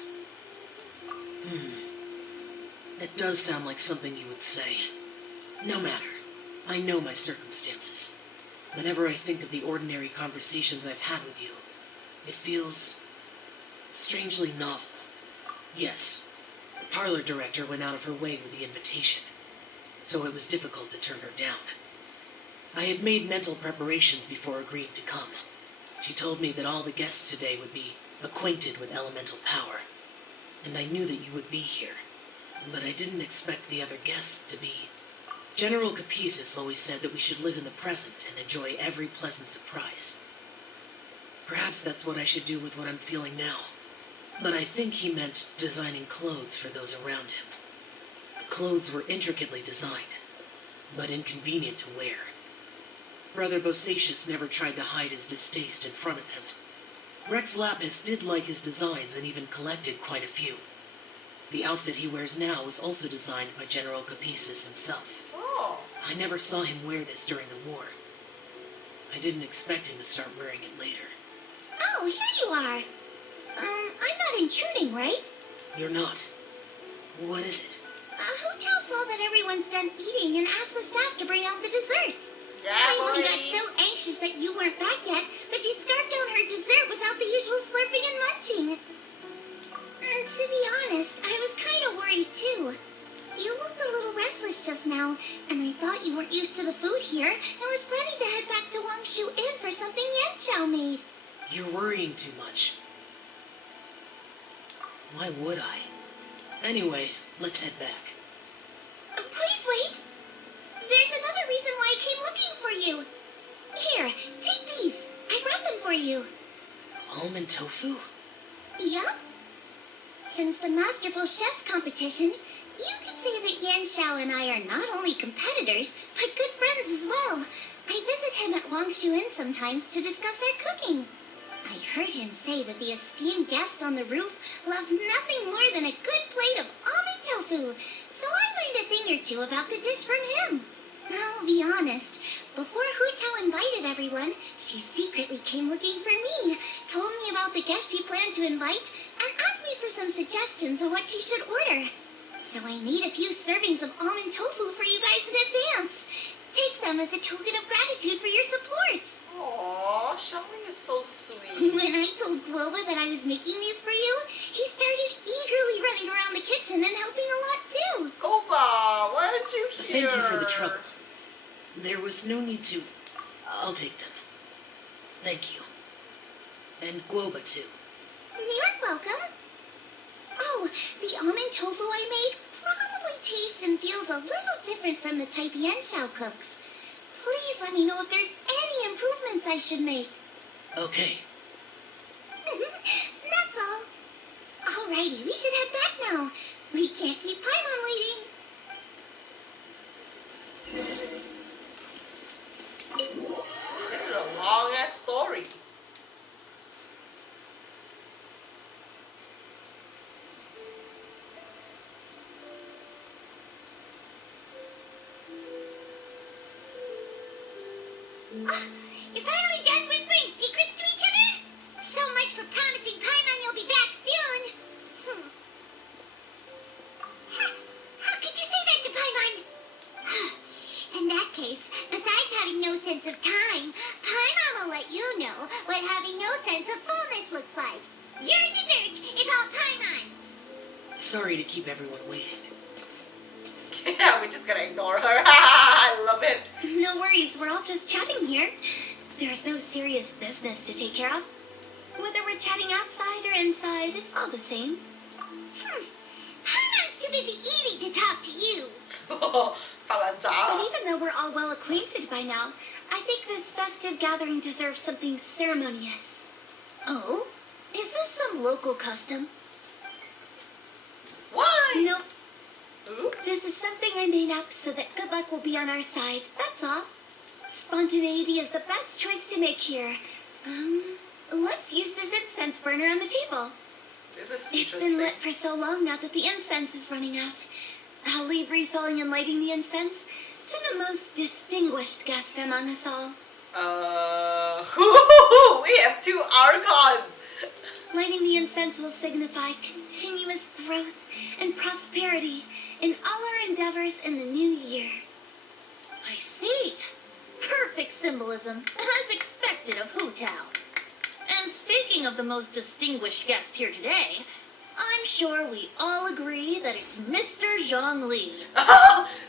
That does sound like something you would say. No matter. I know my circumstances. Whenever I think of the ordinary conversations I've had with you, it feels strangely novel. Yes, the parlor director went out of her way with the invitation, so it was difficult to turn her down. I had made mental preparations before agreeing to come. She told me that all the guests today would be acquainted with elemental power, and I knew that you would be here, but I didn't expect the other guests to be. General Capisis always said that we should live in the present and enjoy every pleasant surprise. Perhaps that's what I should do with what I'm feeling now, but I think he meant designing clothes for those around him. The clothes were intricately designed, but inconvenient to wear. Brother Bosacius never tried to hide his distaste in front of him. Rex Lapis did like his designs and even collected quite a few. The outfit he wears now was also designed by General Capisis himself. Oh. I never saw him wear this during the war. I didn't expect him to start wearing it later. Oh, here you are. I'm not intruding, right? You're not. What is it? Hu Tao saw that everyone's done eating and asked the staff to bring out the desserts. Yeah, Emily boy. got so anxious that you weren't back yet that she scarfed down her dessert without the usual slurping and munching. And to be honest, I was kind of worried too. You looked a little restless just now, and I thought you weren't used to the food here and was planning to head back to Wangshu Inn for something Yan Chao made. You're worrying too much. Why would I? Anyway, let's head back. Please wait. There's another reason why I came looking for you. Here, take these. I brought them for you. Almond tofu? Yup. Since the Masterful Chef's competition, you could say that Yan Xiao and I are not only competitors, but good friends as well. I visit him at Wangshu Inn sometimes to discuss our cooking. I heard him say that the esteemed guest on the roof loves nothing more than a good plate of almond tofu, so I learned a thing or two about the dish from him. I'll be honest, before Hu Tao invited everyone, she secretly came looking for me, told me about the guests she planned to invite, and asked me for some suggestions on what she should order. So I made a few servings of almond tofu for you guys in advance. Take them as a token of gratitude for your support. Aww, Xiaoming is so sweet. When I told Guoba that I was making these for you, he started eagerly running around the kitchen and helping a lot too. Guoba, why aren't you here? Thank you for the trouble. There was no need to... I'll take them. Thank you. And Guoba too. You're welcome. Oh, the almond tofu I made probably tastes and feels a little different from the type Yan Xiao cooks. Please let me know if there's any improvements I should make. Okay. That's all. Alrighty, we should head back now. We can't keep Paimon waiting. This is a long ass story. You're finally done whispering secrets to each other? So much for promising Paimon you'll be back soon. How could you say that to Paimon? In that case, besides having no sense of time, Paimon will let you know what having no sense of fullness looks like. Your dessert is all Paimon. Sorry to keep everyone waiting. Yeah, we're just gonna ignore her. I love it. No worries, we're all just chatting here. There's no serious business to take care of. Whether we're chatting outside or inside, it's all the same. Paimon's too busy eating to talk to you. But even though we're all well acquainted by now, I think this festive gathering deserves something ceremonious. Oh? Is this some local custom? Why? Nope. This is something I made up so that good luck will be on our side, that's all. Spontaneity is the best choice to make here. Let's use this incense burner on the table. This is It's interesting. been lit for so long now that the incense is running out. I'll leave refilling and lighting the incense to the most distinguished guest among us all. We have 2 archons. Lighting the incense will signify continuous growth and prosperity in all our endeavors in the new year. I see. Perfect symbolism, as expected of Hu Tao. And speaking of the most distinguished guest here today, I'm sure we all agree that it's Mr. Zhongli.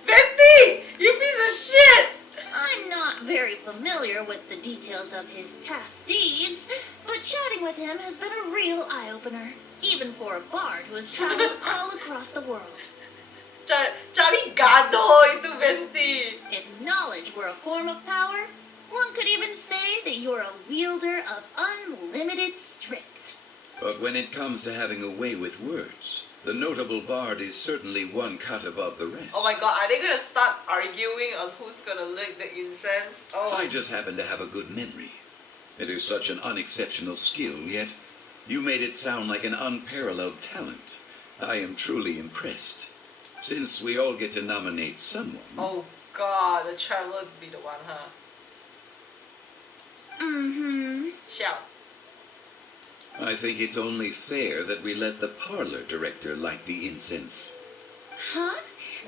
Venti! You piece of shit! I'm not very familiar with the details of his past deeds, but chatting with him has been a real eye-opener, even for a bard who has traveled all across the world. Cari gado itu Venti. If knowledge were a form of power, one could even say that you're a wielder of unlimited strength. But when it comes to having a way with words, the notable bard is certainly one cut above the rest. Oh my god, are they gonna start arguing on who's gonna lick the incense? Oh. I just happen to have a good memory. It is such an unexceptional skill, yet you made it sound like an unparalleled talent. I am truly impressed. Since we all get to nominate someone... Oh god, the travelers be the one, huh? Mm-hmm. Shout. I think it's only fair that we let the parlor director light the incense. Huh?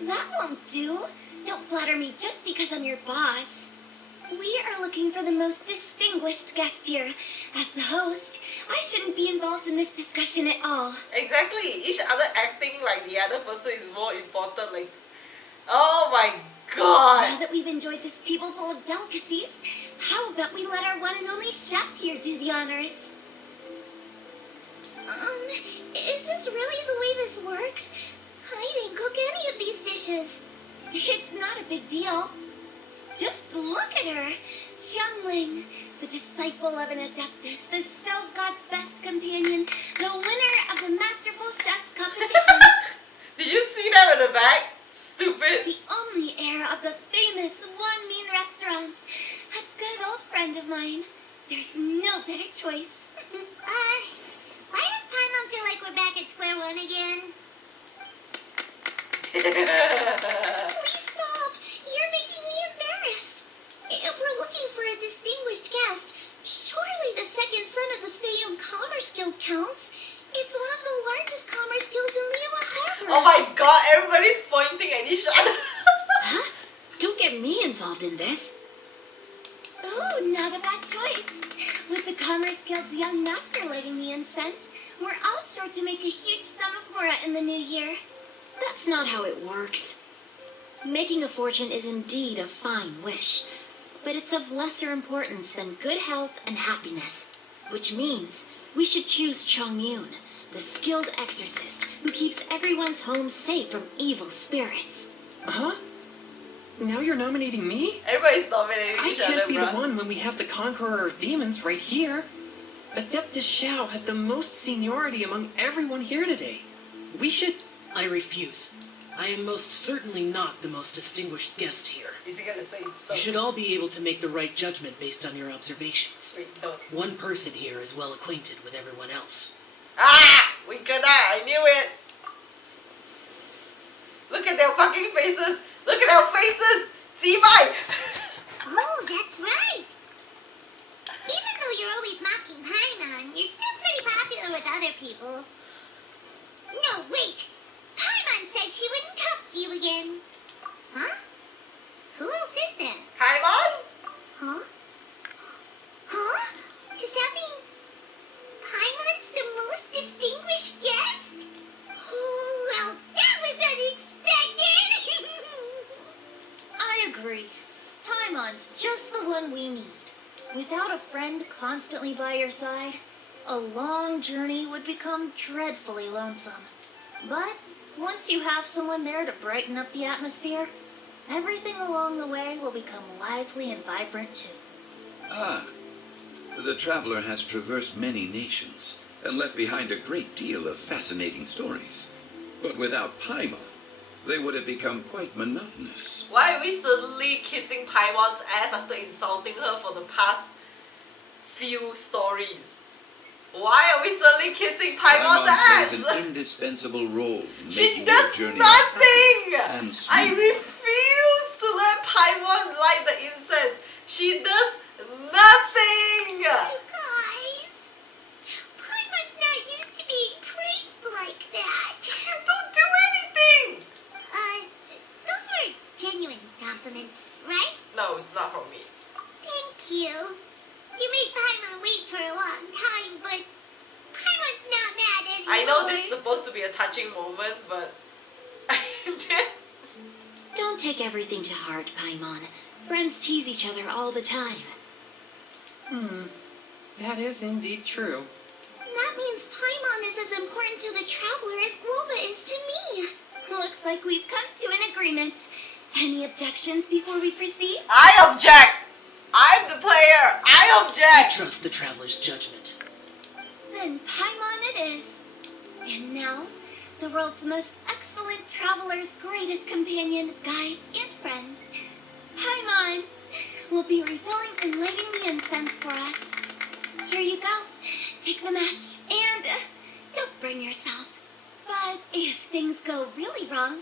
That won't do. Don't flatter me just because I'm your boss. We are looking for the most distinguished guest here. As the host, I shouldn't be involved in this discussion at all. Exactly. Each other acting like the other person is more important. Like, oh my god. Now that we've enjoyed this table full of delicacies, how about we let our one and only chef here do the honors? Is this really the way this works? I didn't cook any of these dishes. It's not a big deal. Just look at her. Xiangling, the disciple of an adeptus, the stove god's best companion, the winner of the Masterful Chef's competition. Did you see them in the back? Stupid. The only heir of the famous One Mean restaurant. A good old friend of mine. There's no better choice. Why does Paimon feel like we're back at square one again? Please stop! You're making me embarrassed. If we're looking for a distinguished guest, surely the second son of the Fayum Commerce Guild counts. It's one of the largest commerce guilds in Liyue Harbor. Oh my god, everybody's pointing at each other. Huh? Don't get me involved in this. Oh, not a bad choice. With the Commerce Guild's young master lighting the incense, we're all sure to make a huge sum of mora in the new year. That's not how it works. Making a fortune is indeed a fine wish, but it's of lesser importance than good health and happiness, which means we should choose Chongyun, the skilled exorcist who keeps everyone's home safe from evil spirits. Huh? Now you're nominating me? Everybody's nominating I each can't other, be bruh. the one when we have the Conqueror of Demons right here. Adeptus Xiao has the most seniority among everyone here today. We should... I refuse. I am most certainly not the most distinguished guest here. Is he gonna say so? You should all be able to make the right judgment based on your observations. Wait, don't. One person here is well acquainted with everyone else. Ah! We gonna! I knew it! Look at their fucking faces! Look at our faces! Zibai! Oh, that's right. Even though you're always mocking Paimon, you're still pretty popular with other people. No, wait. Paimon said she wouldn't talk to you again. Huh? Who else is there? Paimon? Huh? Huh? Does that mean Paimon's the most distinguished guest? Oh, well, that was unexpected. I agree. Paimon's just the one we need. Without a friend constantly by your side, a long journey would become dreadfully lonesome. But once you have someone there to brighten up the atmosphere, everything along the way will become lively and vibrant too. Ah, the traveler has traversed many nations and left behind a great deal of fascinating stories. But without Paimon, they would have become quite monotonous. Why are we suddenly kissing Paimon's ass after insulting her for the past few stories? Why are we suddenly kissing Paimon's ass? Plays an indispensable role in She making does your journey nothing! and I smooth. refuse to let Paimon light the incense. She does nothing! You guys, Paimon's not used to being praised like that. Because you don't do anything! Those were genuine compliments, right? No, it's not from me. Thank you. You made Paimon wait for a long time, but Paimon's not mad anymore. I know this is supposed to be a touching moment, but... Don't take everything to heart, Paimon. Friends tease each other all the time. That is indeed true. That means Paimon is as important to the traveler as Guoba is to me. Looks like we've come to an agreement. Any objections before we proceed? I object! I'm the player! I I object! trust the traveler's judgment. Then Paimon it is. And now, the world's most excellent traveler's greatest companion, guide, and friend, Paimon, will be refilling and lighting the incense for us. Here you go. Take the match and don't burn yourself. But if things go really wrong,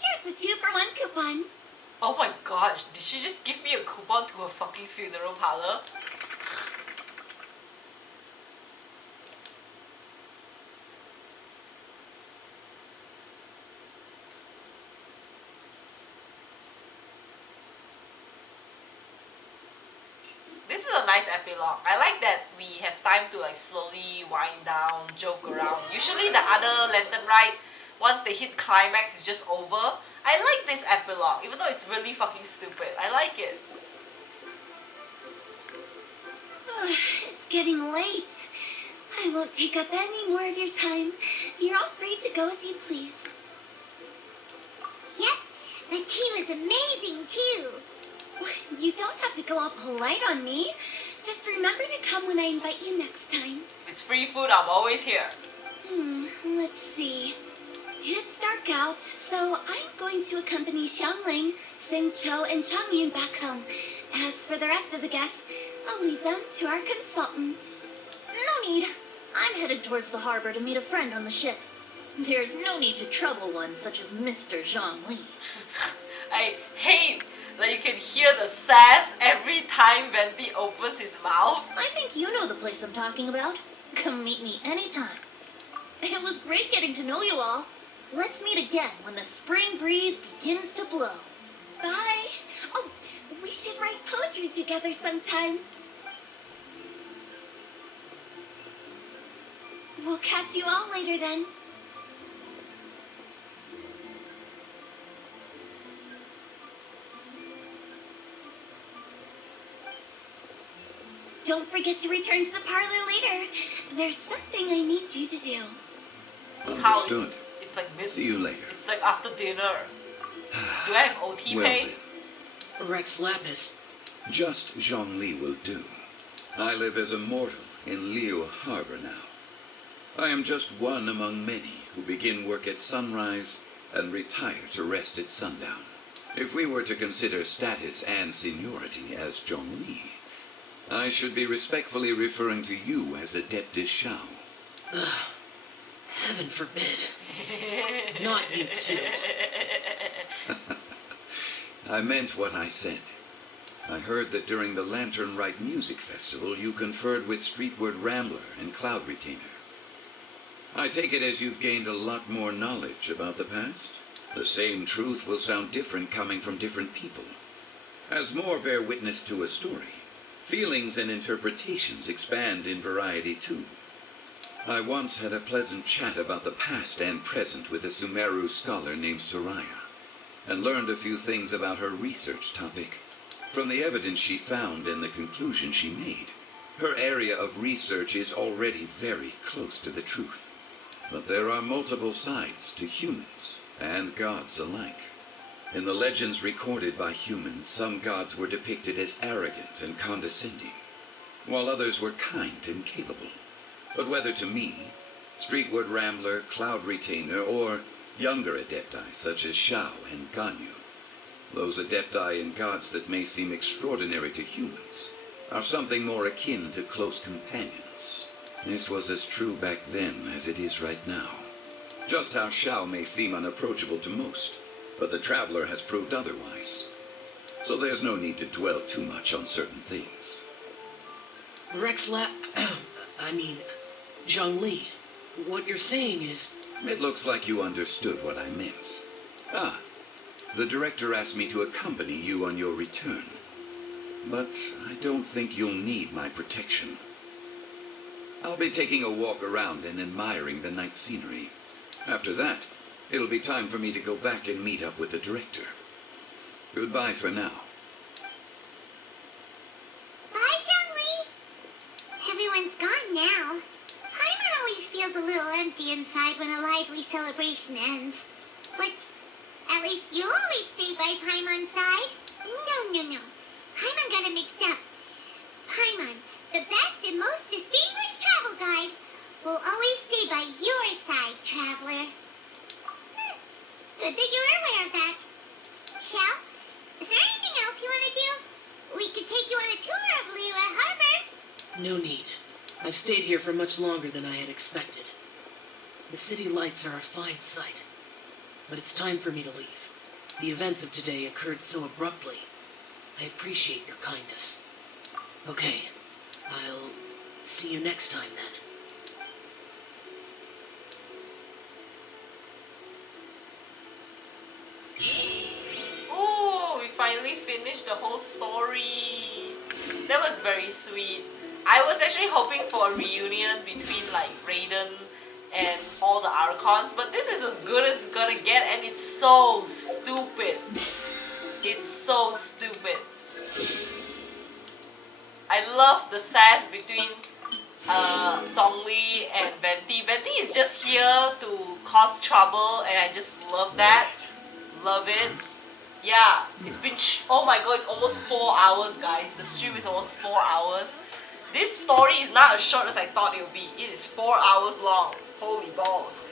here's the 2-for-1 coupon. Oh my gosh, did she just give me a coupon to her fucking funeral parlor? This is a nice epilogue. I like that we have time to like slowly wind down, joke around. Usually the other lantern ride, once they hit climax, it's just over. I like this epilogue, even though it's really fucking stupid. I like it. It's getting late. I won't take up any more of your time. You're all free to go as you please. Yep, the tea was amazing too. You don't have to go all polite on me. Just remember to come when I invite you next time. If it's free food, I'm always here. Let's see. It's dark out, so I'm going to accompany Xiangling, Xingqiu, and Changyun back home. As for the rest of the guests, I'll leave them to our consultants. No need. I'm headed towards the harbor to meet a friend on the ship. There's no need to trouble one such as Mr. Zhongli. I hate that you can hear the sass every time Venti opens his mouth. I think you know the place I'm talking about. Come meet me anytime. It was great getting to know you all. Let's meet again when the spring breeze begins to blow. Bye. Oh, we should write poetry together sometime. We'll catch you all later then. Don't forget to return to the parlor later. There's something I need you to do. Look how Understood. it's like mid. See you later. It's like after dinner. Do I have OT Well pay? then, Rex Lapis. Just Zhongli will do. I live as a mortal in Liu Harbor now. I am just one among many who begin work at sunrise and retire to rest at sundown. If we were to consider status and seniority as Zhongli, I should be respectfully referring to you as Adeptus Shao. Ugh. Heaven forbid. Not you too. I meant what I said. I heard that during the Lantern Rite Music Festival you conferred with Streetward Rambler and Cloud Retainer. I take it as you've gained a lot more knowledge about the past. The same truth will sound different coming from different people. As more bear witness to a story, feelings and interpretations expand in variety too. I once had a pleasant chat about the past and present with a Sumeru scholar named Soraya, and learned a few things about her research topic. From the evidence she found and the conclusion she made, her area of research is already very close to the truth. But there are multiple sides to humans and gods alike. In the legends recorded by humans, some gods were depicted as arrogant and condescending, while others were kind and capable. But whether to me, Streetward Rambler, Cloud Retainer, or younger adepti such as Shao and Ganyu, those adepti and gods that may seem extraordinary to humans are something more akin to close companions. This was as true back then as it is right now. Just how Shao may seem unapproachable to most, but the traveler has proved otherwise. So there's no need to dwell too much on certain things. Zhongli, what you're saying is... It looks like you understood what I meant. Ah, the director asked me to accompany you on your return. But I don't think you'll need my protection. I'll be taking a walk around and admiring the night scenery. After that, it'll be time for me to go back and meet up with the director. Goodbye for now. Bye, Zhongli. Everyone's gone now. Paimon always feels a little empty inside when a lively celebration ends. But at least you always stay by Paimon's side. No. Paimon got it mixed up. Paimon, the best and most distinguished travel guide, will always stay by your side, traveler. Good that you're aware of that. Shao, is there anything else you want to do? We could take you on a tour of Liyue Harbor. No need. I've stayed here for much longer than I had expected. The city lights are a fine sight, but it's time for me to leave. The events of today occurred so abruptly. I appreciate your kindness. Okay, I'll see you next time then. Oh, we finally finished the whole story. That was very sweet. I was actually hoping for a reunion between like Raiden and all the Archons, but this is as good as it's gonna get, and it's so stupid. It's so stupid. I love the sass between Zhongli and Venti. Venti is just here to cause trouble, and I just love that. Love it. Yeah, it's been, oh my god, it's almost 4 hours, guys. The stream is almost 4 hours. This story is not as short as I thought it would be. It is 4 hours long. Holy balls.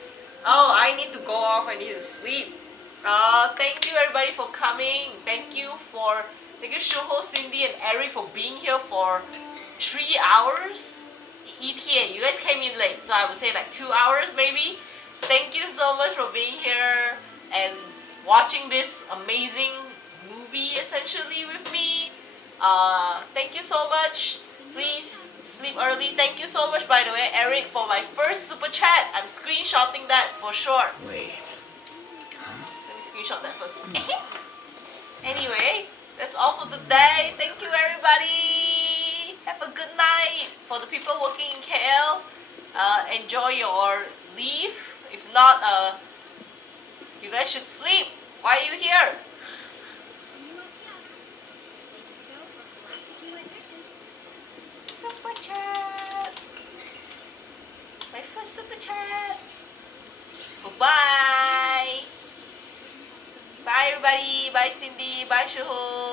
Oh, I need to go off. I need to sleep. Thank you everybody for coming. Thank you Shuho, Cindy, and Eric for being here for 3 hours. ETA, you guys came in late, so I would say like 2 hours maybe. Thank you so much for being here and watching this amazing movie essentially with me. Thank you so much. Please sleep early. Thank you so much, by the way, Eric, for my first super chat. I'm screenshotting that for sure. Wait. Let me screenshot that first. Anyway, that's all for today. Thank you, everybody. Have a good night. For the people working in KL, enjoy your leave. If not, you guys should sleep. Why are you here? Super chat. My first super chat. Bye. Bye everybody. Bye Cindy. Bye Shuho.